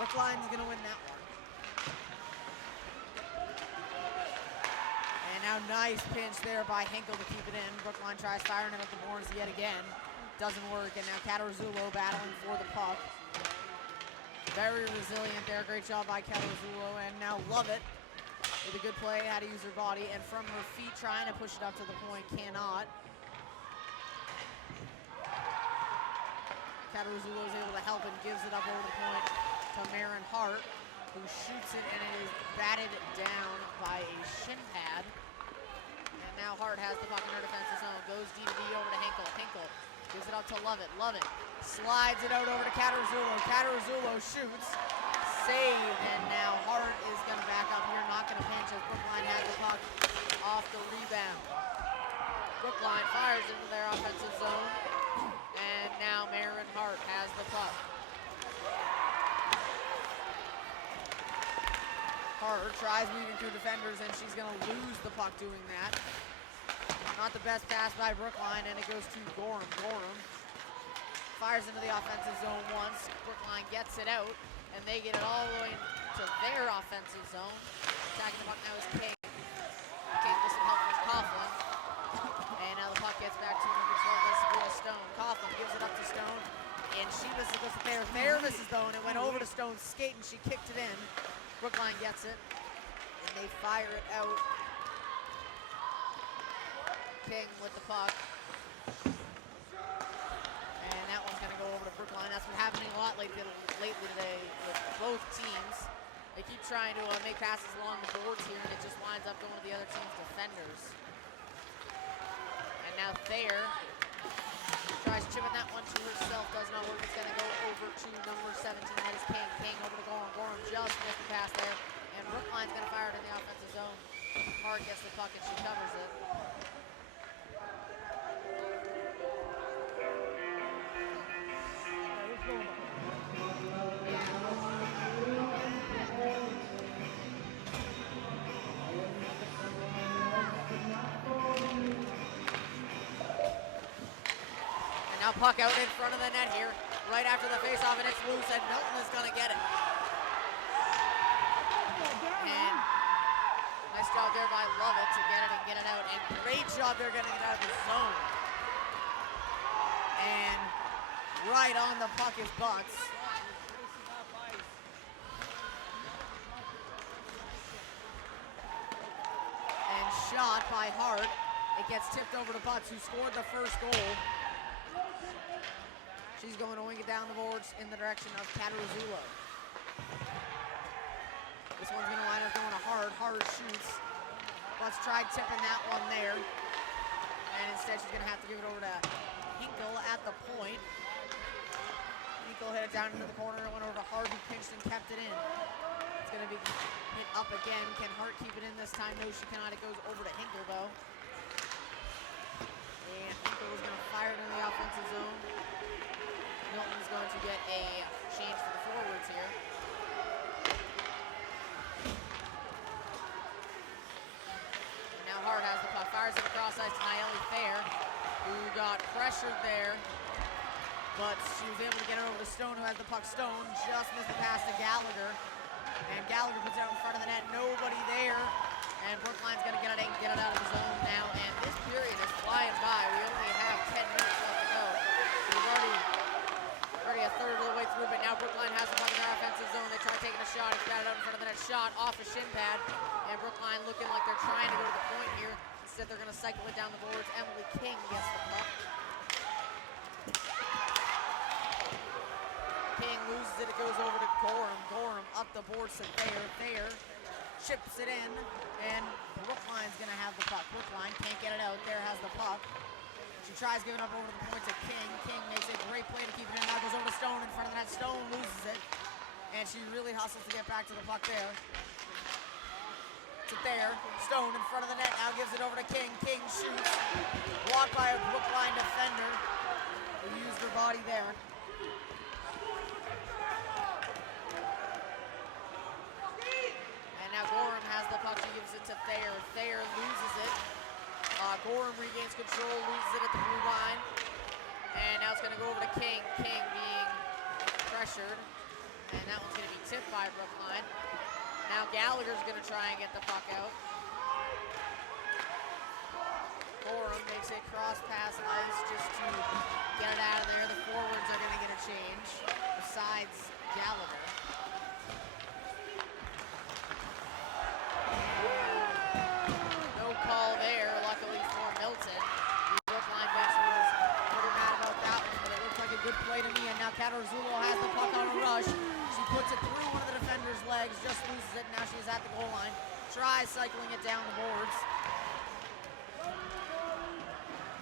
Brookline's gonna win that one. And now nice pinch there by Hinkle to keep it in. Brookline tries firing it at the boards yet again. Doesn't work, and now Katarzulo battling for the puck. Very resilient there, great job by Katarzulo, and now Lovett with a good play, how to use her body, and from her feet trying to push it up to the point, cannot. Katarzulo is able to help and gives it up over the point to Marin Hart, who shoots it, and it is batted down by a shin pad. And now Hart has the puck in her defensive zone, goes D-to-D over to Hinkle. Hinkle gives it up to Lovett. Lovett slides it out over to Katarzulo. Katarzulo shoots, save, and now Hart is gonna back up here, not gonna pinch as Brookline has the puck off the rebound. Brookline fires into their offensive zone. And now Marin Hart has the puck. Hart tries weaving through defenders, and she's going to lose the puck doing that. Not the best pass by Brookline, and it goes to Gorham. Gorham fires into the offensive zone once. Brookline gets it out, and they get it all the way to their offensive zone. Attacking the puck now is King. King with some help from Coughlin. And now the puck gets back to number 12, this is Stone. Coughlin gives it up to Stone, and she misses the Thayer. Thayer misses though, and it went over to Stone's skate, and she kicked it in. Brookline gets it, and they fire it out. King with the puck. And that one's gonna go over to Brookline. That's been happening a lot lately today with both teams. They keep trying to make passes along the boards here, and it just winds up going to the other team's defenders. And now Thayer tries chipping that one to herself, does not work. It's gonna go over to number 17, that is King. King over to Gorham. Gorham just missed the pass there, and Brookline's gonna fire it in the offensive zone. Hart gets the puck and she covers it. Now puck out in front of the net here, right after the faceoff, and it's loose, and Milton is gonna get it. And nice job there by Lovett to get it and get it out, and great job there getting it out of the zone. And right on the puck is Butts. And shot by Hart. It gets tipped over to Butts, who scored the first goal. She's going to wing it down the boards in the direction of Katarzulo. This one's going to line up going to Hart. Hart shoots. Butts tried tipping that one there. And instead she's going to have to give it over to Hinkle at the point. Hinkle hit it down into the corner. It went over to Hart, who pinched and kept it in. It's going to be hit up again. Can Hart keep it in this time? No, she cannot. It goes over to Hinkle, though. And Hinkle is going to fire it in the offensive zone. Milton's going to get a change for the forwards here. And now Hart has the puck, fires it across ice to Naomi Thayer, who got pressured there, but she was able to get it over to Stone, who has the puck. Stone just missed the pass to Gallagher, and Gallagher puts it out in front of the net, nobody there, and Brookline's gonna get it and get it out of the zone now, and this period is flying by. We only have 10 minutes left to go. We've already a third of the way through, but now Brookline has the puck in their offensive zone. They try taking a shot. It's got it out in front of the net. Shot off a shin pad, and Brookline looking like they're trying to go to the point here. Instead, they're going to cycle it down the boards. Emily King gets the puck. King loses it. It goes over to Gorham. Gorham up the boards to Thayer. Thayer chips it in, and Brookline's going to have the puck. Brookline can't get it out. Thayer has the puck. She tries giving up over the point to King. King makes a great play to keep it in. Now goes over to Stone in front of the net. Stone loses it. And she really hustles to get back to the puck there. To there. Stone in front of the net. Now gives it over to King. King shoots. Blocked by a Brookline defender who used her body there. And now Gorham has the puck. She gives it to Thayer. Thayer loses it. Gorham regains control, loses it at the blue line. And now it's going to go over to King. King being pressured. And that one's going to be tipped by Brookline. Now Gallagher's going to try and get the puck out. Gorham makes a cross pass ice just to get it out of there. The forwards are going to get a change besides Gallagher. No call there, luckily for Milton. The Brookline bench was pretty mad about that one, but it looks like a good play to me. And now Catarzullo has the puck on a rush. She puts it through one of the defender's legs, just loses it. Now she's at the goal line. Tries cycling it down the boards.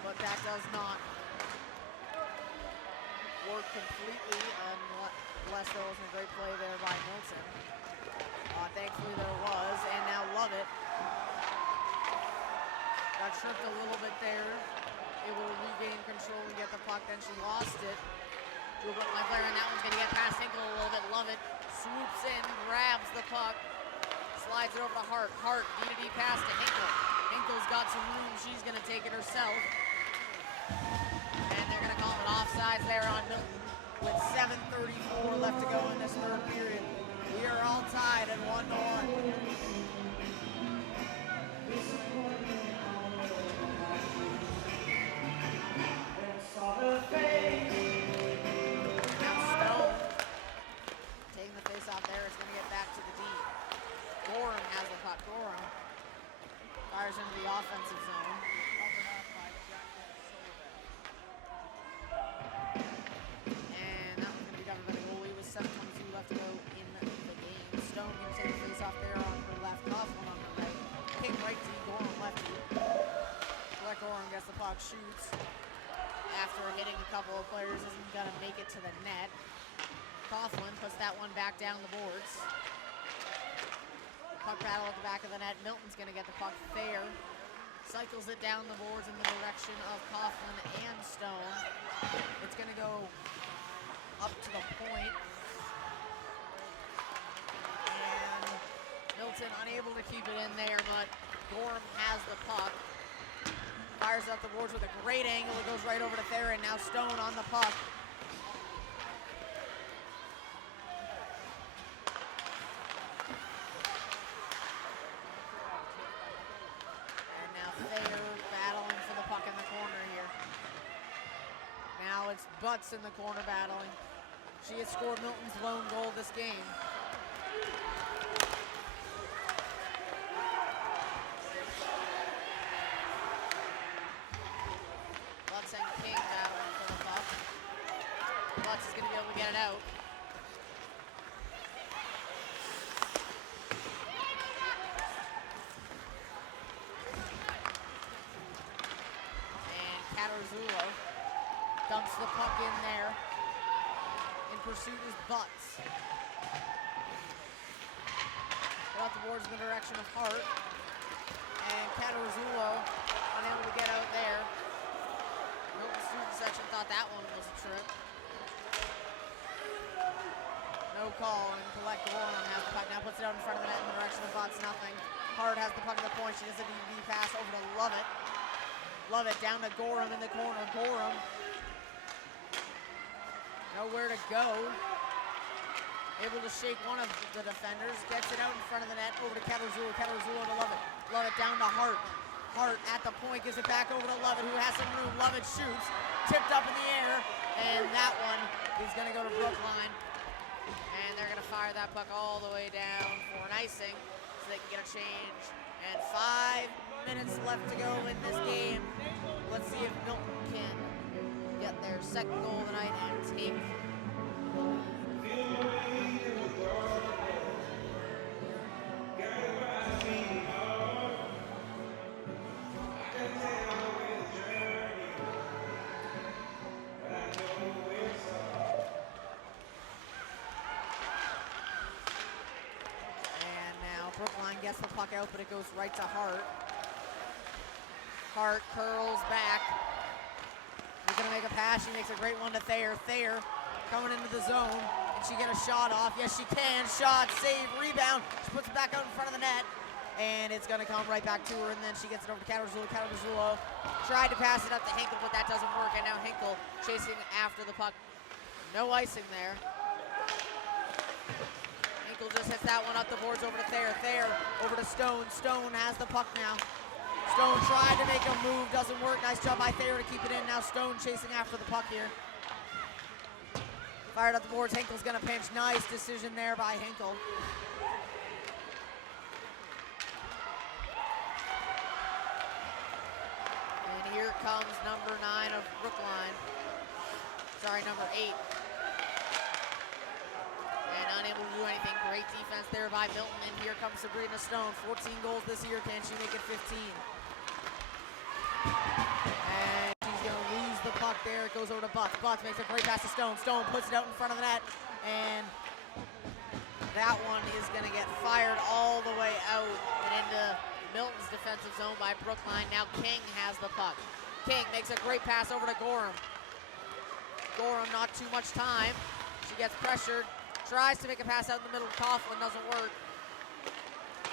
But that does not work completely unless there wasn't a great play there by Milton. Thankfully there was, and now Lovett got tripped a little bit there, able to regain control and get the puck, then she lost it to a Brookline player, and that one's going to get past Hinkle a little bit. Lovett swoops in, grabs the puck, slides it over to Hart. Hart, D-to-D pass to Hinkle. Hinkle's got some room, she's going to take it herself. And they're going to call it offsides there on Milton with 7:34 left to go in this third period. We are all tied at 1-1. Now Stone taking the face off there. It's going to get back to the D. Gorham has the puck. Gorham fires into the offensive zone. And that one's going to be covered by the goalie with 7:22 left to go in the game. Stone going to take the face off there on her left. Coughlin on her right. King right D. Gorham lefty. Black Gorham gets the puck, shoots. After hitting a couple of players, isn't going to make it to the net. Coughlin puts that one back down the boards. Puck battle at the back of the net. Milton's going to get the puck fair. Cycles it down the boards in the direction of Coughlin and Stone. It's going to go up to the point. And Milton unable to keep it in there, but Gorham has the puck. Fires up the boards with a great angle. It goes right over to Thayer, and now Stone on the puck. And now Thayer battling for the puck in the corner here. Now it's Butts in the corner battling. She has scored Milton's lone goal this game. Butts and King battling for the puck. Butts is going to be able to get it out. And Catarzullo dumps the puck in there. In pursuit is Butts. Put out the boards in the direction of Hart. And Catarzullo unable to get out there. Milton student section thought that one was a trip. No call, and collect Gorham has the puck. Now puts it out in front of the net in the direction of Butts, nothing. Hart has the puck at the point. She does a DB pass over to Lovett. Lovett down to Gorham in the corner. Gorham nowhere to go. Able to shake one of the defenders. Gets it out in front of the net over to Catarzullo. Catarzullo to Lovett. Lovett down to Hart. Hart at the point gives it back over to Lovett, who has some room. Lovett shoots. Tipped up in the air. And that one is going to go to Brookline. And they're going to fire that puck all the way down for an icing so they can get a change. And 5 minutes left to go in this game. Let's see if Milton can get their second goal of the night and take Brookline gets the puck out, but it goes right to Hart. Hart curls back. He's gonna make a pass. She makes a great one to Thayer. Thayer coming into the zone. Can she get a shot off? Yes, she can. Shot, save, rebound. She puts it back out in front of the net. And it's gonna come right back to her, and then she gets it over to Katarzylo. Katarzylo tried to pass it up to Hinkle, but that doesn't work. And now Hinkle chasing after the puck. No icing there. Hinkle just hits that one up the boards over to Thayer. Thayer over to Stone. Stone has the puck now. Stone tried to make a move, doesn't work. Nice job by Thayer to keep it in. Now Stone chasing after the puck here. Fired up the boards. Hinkle's gonna pinch. Nice decision there by Hinkle. And here comes number 9 of Brookline. Sorry, number 8. And unable to do anything. Great defense there by Milton. And here comes Sabrina Stone. 14 goals this year. Can she make it 15? And she's going to lose the puck there. It goes over to Butts. Butts makes a great pass to Stone. Stone puts it out in front of the net. And that one is going to get fired all the way out and into Milton's defensive zone by Brookline. Now King has the puck. King makes a great pass over to Gorham. Gorham, not too much time. She gets pressured. Tries to make a pass out in the middle. Coughlin doesn't work.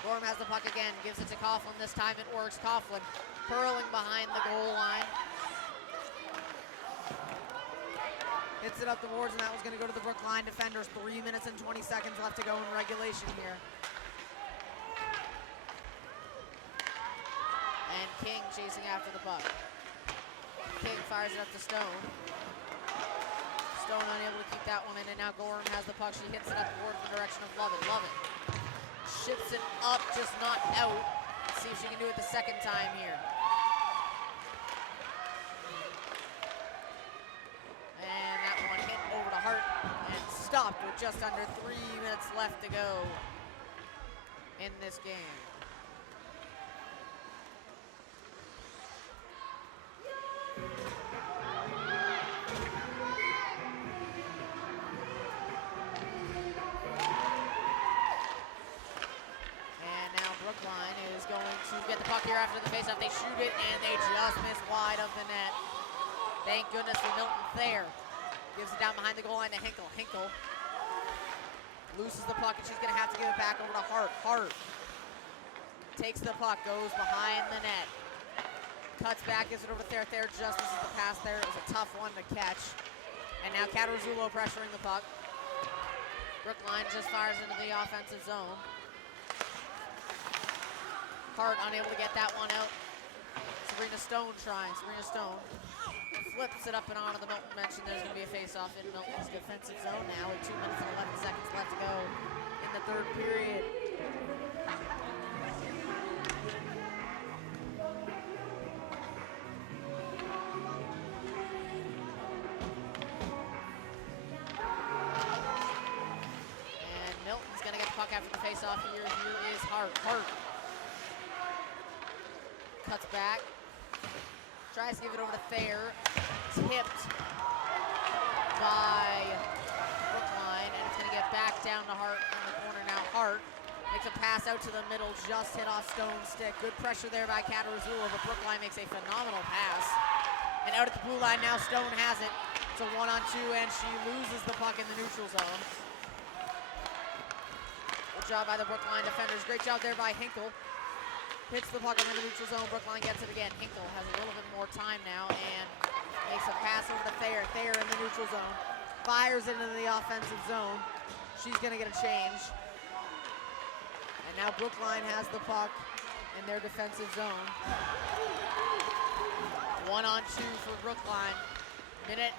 Gorham has the puck again. Gives it to Coughlin. This time it works. Coughlin curling behind the goal line. Hits it up the boards, and that was going to go to the Brookline defenders. 3 minutes and 20 seconds left to go in regulation here. And King chasing after the puck. King fires it up to Stone. Stone unable to keep that one in, and now Gorham has the puck. She hits it up the board in the direction of Lovett. Lovett ships it up, just not out. Let's see if she can do it the second time here. And that one hit over to Hart and stopped with just under 3 minutes left to go in this game. Brookline is going to get the puck here after the faceoff. They shoot it, and they just miss wide of the net. Thank goodness for Milton Thayer. Gives it down behind the goal line to Hinkle. Hinkle loses the puck, and she's going to have to give it back over to Hart. Hart takes the puck, goes behind the net. Cuts back, gives it over to Thayer. Thayer just misses the pass there. It was a tough one to catch. And now Katarzylo pressuring the puck. Brookline just fires into the offensive zone. Hart unable to get that one out. Sabrina Stone trying. Sabrina Stone flips it up and onto the Milton bench, and there's going to be a face-off in Milton's defensive zone now with 2 minutes and 11 seconds left to go in the third period. And Milton's going to get the puck after the face-off here. Here is Hart. Hart cuts back, tries to give it over to Thayer, tipped by Brookline, and it's going to get back down to Hart in the corner now. Hart makes a pass out to the middle, just hit off Stone's stick. Good pressure there by Katarzylo, but Brookline makes a phenomenal pass. And out at the blue line now, Stone has it. It's a 1-on-2, and she loses the puck in the neutral zone. Good job by the Brookline defenders. Great job there by Hinkle. Hits the puck in the neutral zone. Brookline gets it again. Hinkle has a little bit more time now and makes a pass over to Thayer. Thayer in the neutral zone. Fires into the offensive zone. She's going to get a change. And now Brookline has the puck in their defensive zone. 1-on-2 for Brookline. Minute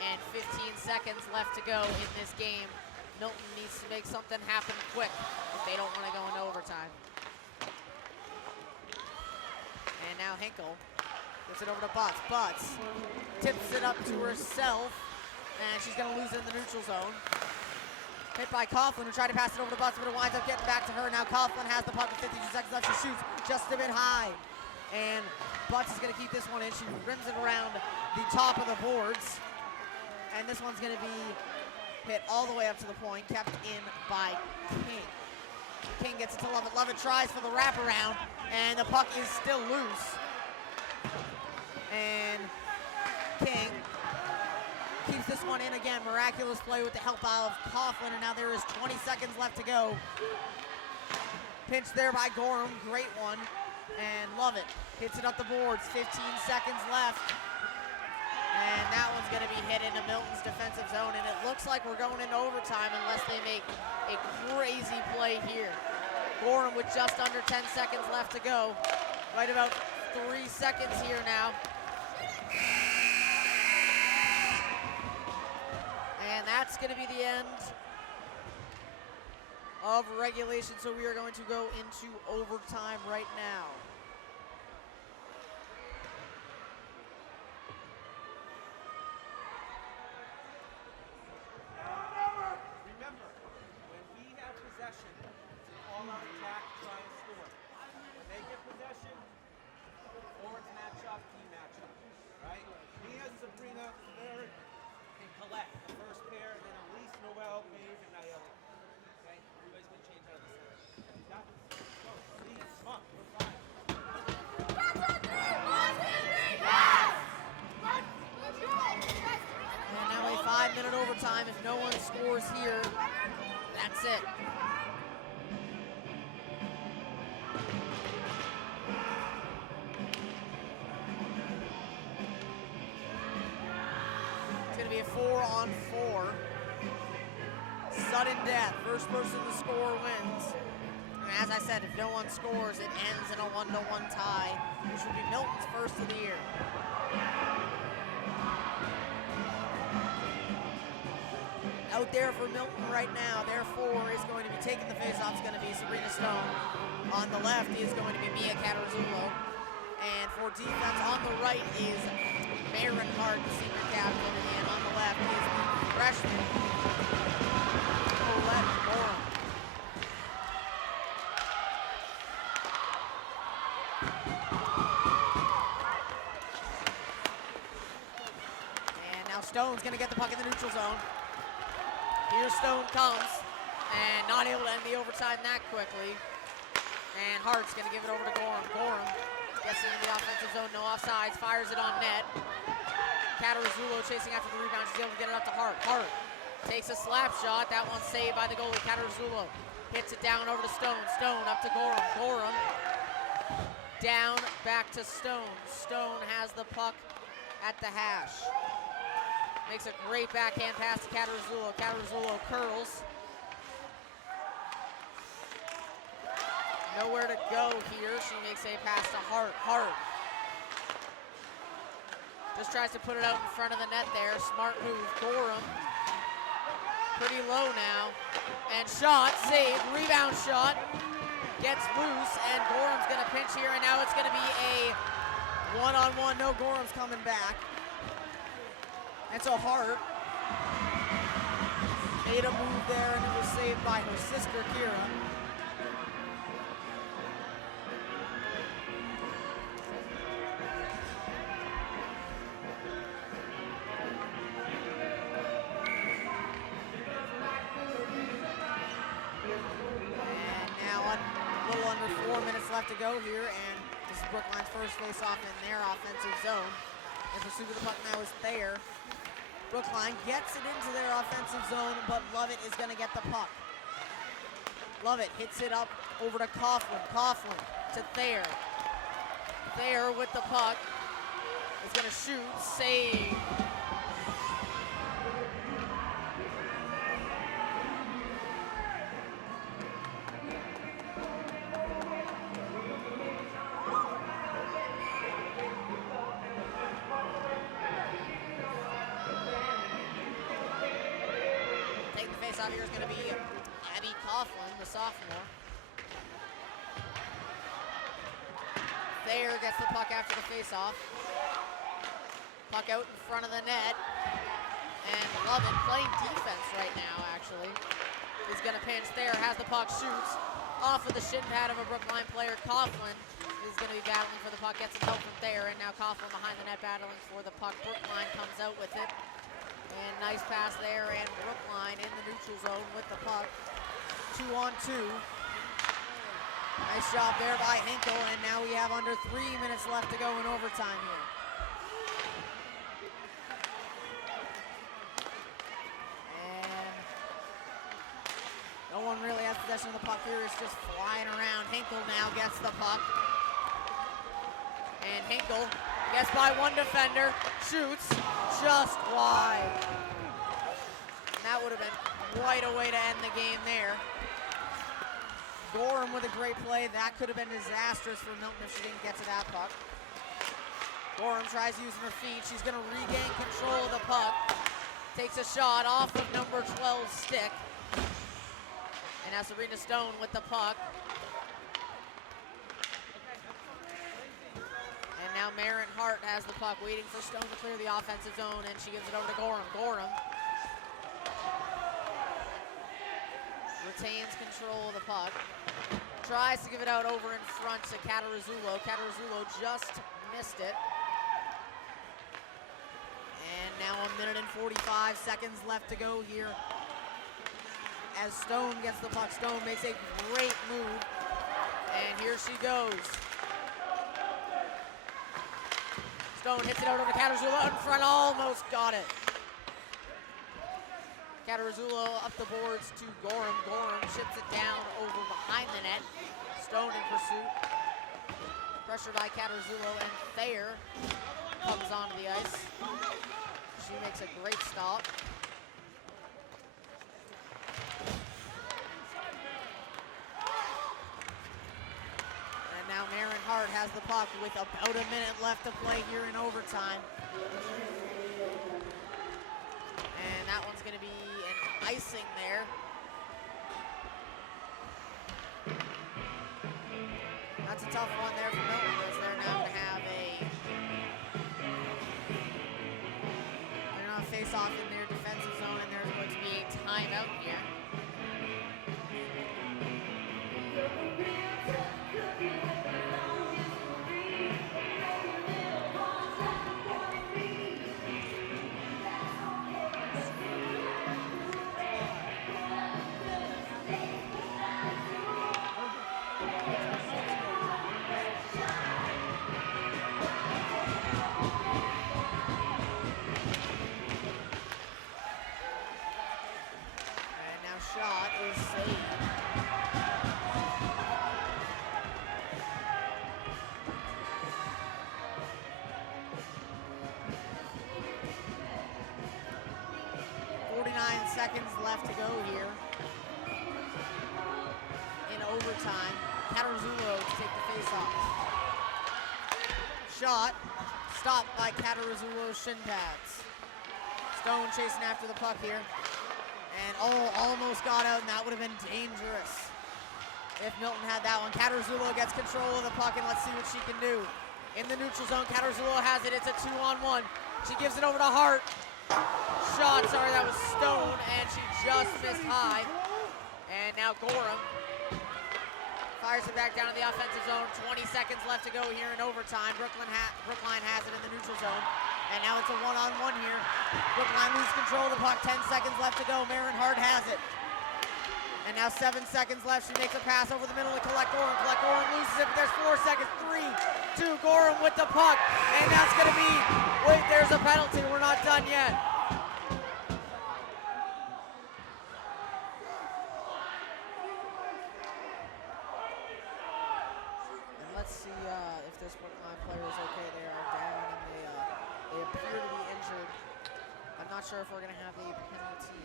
and 15 seconds left to go in this game. Milton needs to make something happen quick if they don't want to go into overtime. And now Hinkle gives it over to Butts. Butts tips it up to herself, and she's going to lose it in the neutral zone. Hit by Coughlin, who tried to pass it over to Butts, but it winds up getting back to her. Now Coughlin has the puck with 52 seconds left. She shoots just a bit high, and Butts is going to keep this one in. She rims it around the top of the boards, and this one's going to be hit all the way up to the point, kept in by King. King King gets it to Lovett. Lovett tries for the wraparound, and the puck is still loose. And King keeps this one in again. Miraculous play with the help of Coughlin, and now there is 20 seconds left to go. Pinch there by Gorham, great one. And Lovett hits it up the boards, 15 seconds left. And that one's gonna be hit into Milton's defensive zone, and it looks like we're going into overtime unless they make a crazy play here. Gorham with just under 10 seconds left to go. Right about 3 seconds here now. And that's gonna be the end of regulation, so we are going to go into overtime right now. Remember, when we have possession, it's an all-out attack to try and score. When they get possession, forwards match up, team match up, right? Me and Sabrina, Eric, can collect the first pair, and then Elise, Noel, Maeve, and Naomi. Okay? Everybody's gonna change out of the center. Got this. Go, Elise, come on, we're fine. And now a 5-minute overtime. If no one scores here, that's it. It's gonna be a 4-on-4. Sudden death. First person to score wins. And as I said, if no one scores, it ends in a 1-1 tie, which would be Milton's first of the year. Out there for Milton right now, their 4 is going to be taking the faceoff. It's going to be Sabrina Stone. On the left is going to be Mia Catarzullo. And for defense on the right is Marin Hart, the senior captain. And on the left is the freshman, Colette Moran. And now Stone's going to get the puck in the neutral zone. Here Stone comes, and not able to end the overtime that quickly. And Hart's gonna give it over to Gorham. Gorham gets it in the offensive zone, no offsides, fires it on net. Catarazullo chasing after the rebound, she's able to get it up to Hart. Hart takes a slap shot, that one's saved by the goalie. Catarazullo hits it down over to Stone. Stone up to Gorham. Gorham down, back to Stone. Stone has the puck at the hash. Makes a great backhand pass to Catarazullo. Catarazullo curls. Nowhere to go here. She makes a pass to Hart. Hart just tries to put it out in front of the net there. Smart move. Gorham pretty low now. And shot, save, rebound shot. Gets loose, and Gorham's gonna pinch here, and now it's gonna be a one-on-one. No, Gorham's coming back. And so Hart made a move there, and it was saved by her sister, Kira. And now a little under 4 minutes left to go here, and this is Brookline's first face-off in their offensive zone. In pursuit of the puck now is Thayer. Brookline gets it into their offensive zone, but Lovett is going to get the puck. Lovett hits it up over to Coughlin. Coughlin to Thayer. Thayer with the puck is going to shoot, save. Out here is going to be Abby Coughlin, the sophomore. Thayer gets the puck after the faceoff. Puck out in front of the net. And Lovett playing defense right now, actually. He's going to pinch. Thayer has the puck, shoots off of the shin pad of a Brookline player. Coughlin is going to be battling for the puck, gets some help from Thayer, and now Coughlin behind the net battling for the puck. Brookline comes out with it. And nice pass there, and Brookline in the neutral zone with the puck. 2-on-2. Nice job there by Hinkle, and now we have under 3 minutes left to go in overtime here. And no one really has possession of the puck here. It's just flying around. Hinkle now gets the puck. And Hinkle gets by one defender, shoots just wide. And that would have been quite a way to end the game there. Gorham with a great play. That could have been disastrous for Milton if she didn't get to that puck. Gorham tries using her feet. She's going to regain control of the puck. Takes a shot off of number 12's stick. And now Serena Stone with the puck. And now Marin Hart has the puck, waiting for Stone to clear the offensive zone, and she gives it over to Gorham. Gorham retains control of the puck. Tries to give it out over in front to Catarazzulo. Catarazzulo just missed it. And now 1 minute and 45 seconds left to go here. As Stone gets the puck, Stone makes a great move. And here she goes. Stone hits it out over to Catarazzulo in front, almost got it. Catarazzulo up the boards to Gorham. Gorham chips it down over behind the net. Stone in pursuit. Pressured by Catarazzulo, and Thayer comes onto the ice. She makes a great stop. And now Marin Hart has the puck with about a minute left to play here in overtime. And that one's going to be an icing there. That's a tough one there for Milton, as they're now going to have they're going to face off in their defensive zone, and there's going to be a timeout here. Shot is saved. Seconds left to go here in overtime. Catarazzulo to take the face-off. Shot stopped by Catarazzulo's shin pads. Stone chasing after the puck here. And almost got out, and that would have been dangerous if Milton had that one. Catarazzulo gets control of the puck, and let's see what she can do. In the neutral zone, Catarazzulo has it. It's a 2-on-1. She gives it over to Hart. Shot, sorry, that was Stone, and she just missed high. And now Gorham fires it back down to the offensive zone. 20 seconds left to go here in overtime. Brookline has it in the neutral zone. And now it's a 1-on-1 here. Brookline loses control of the puck. 10 seconds left to go. Marin Hart has it. And now 7 seconds left. She makes a pass over the middle to Colette Gorham. Colette Gorham loses it, but there's 4 seconds. 3, 2, Gorham with the puck. And that's going to be, wait, there's a penalty. We're not done yet. And let's see if this Brookline player is okay. They are down, and they appear to be injured. I'm not sure if we're going to have a penalty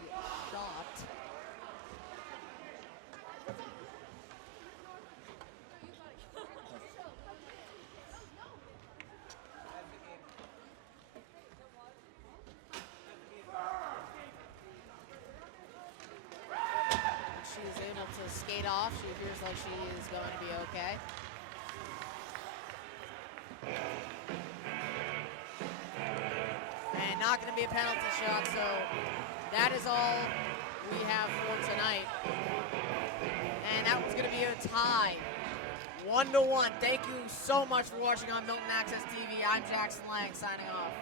shot. She is able to skate off. She appears like she is going to be okay. And not going to be a penalty shot, so that is all we have for tonight. And that was going to be a tie, 1-1. Thank you so much for watching on Milton Access TV. I'm Jackson Lang, signing off.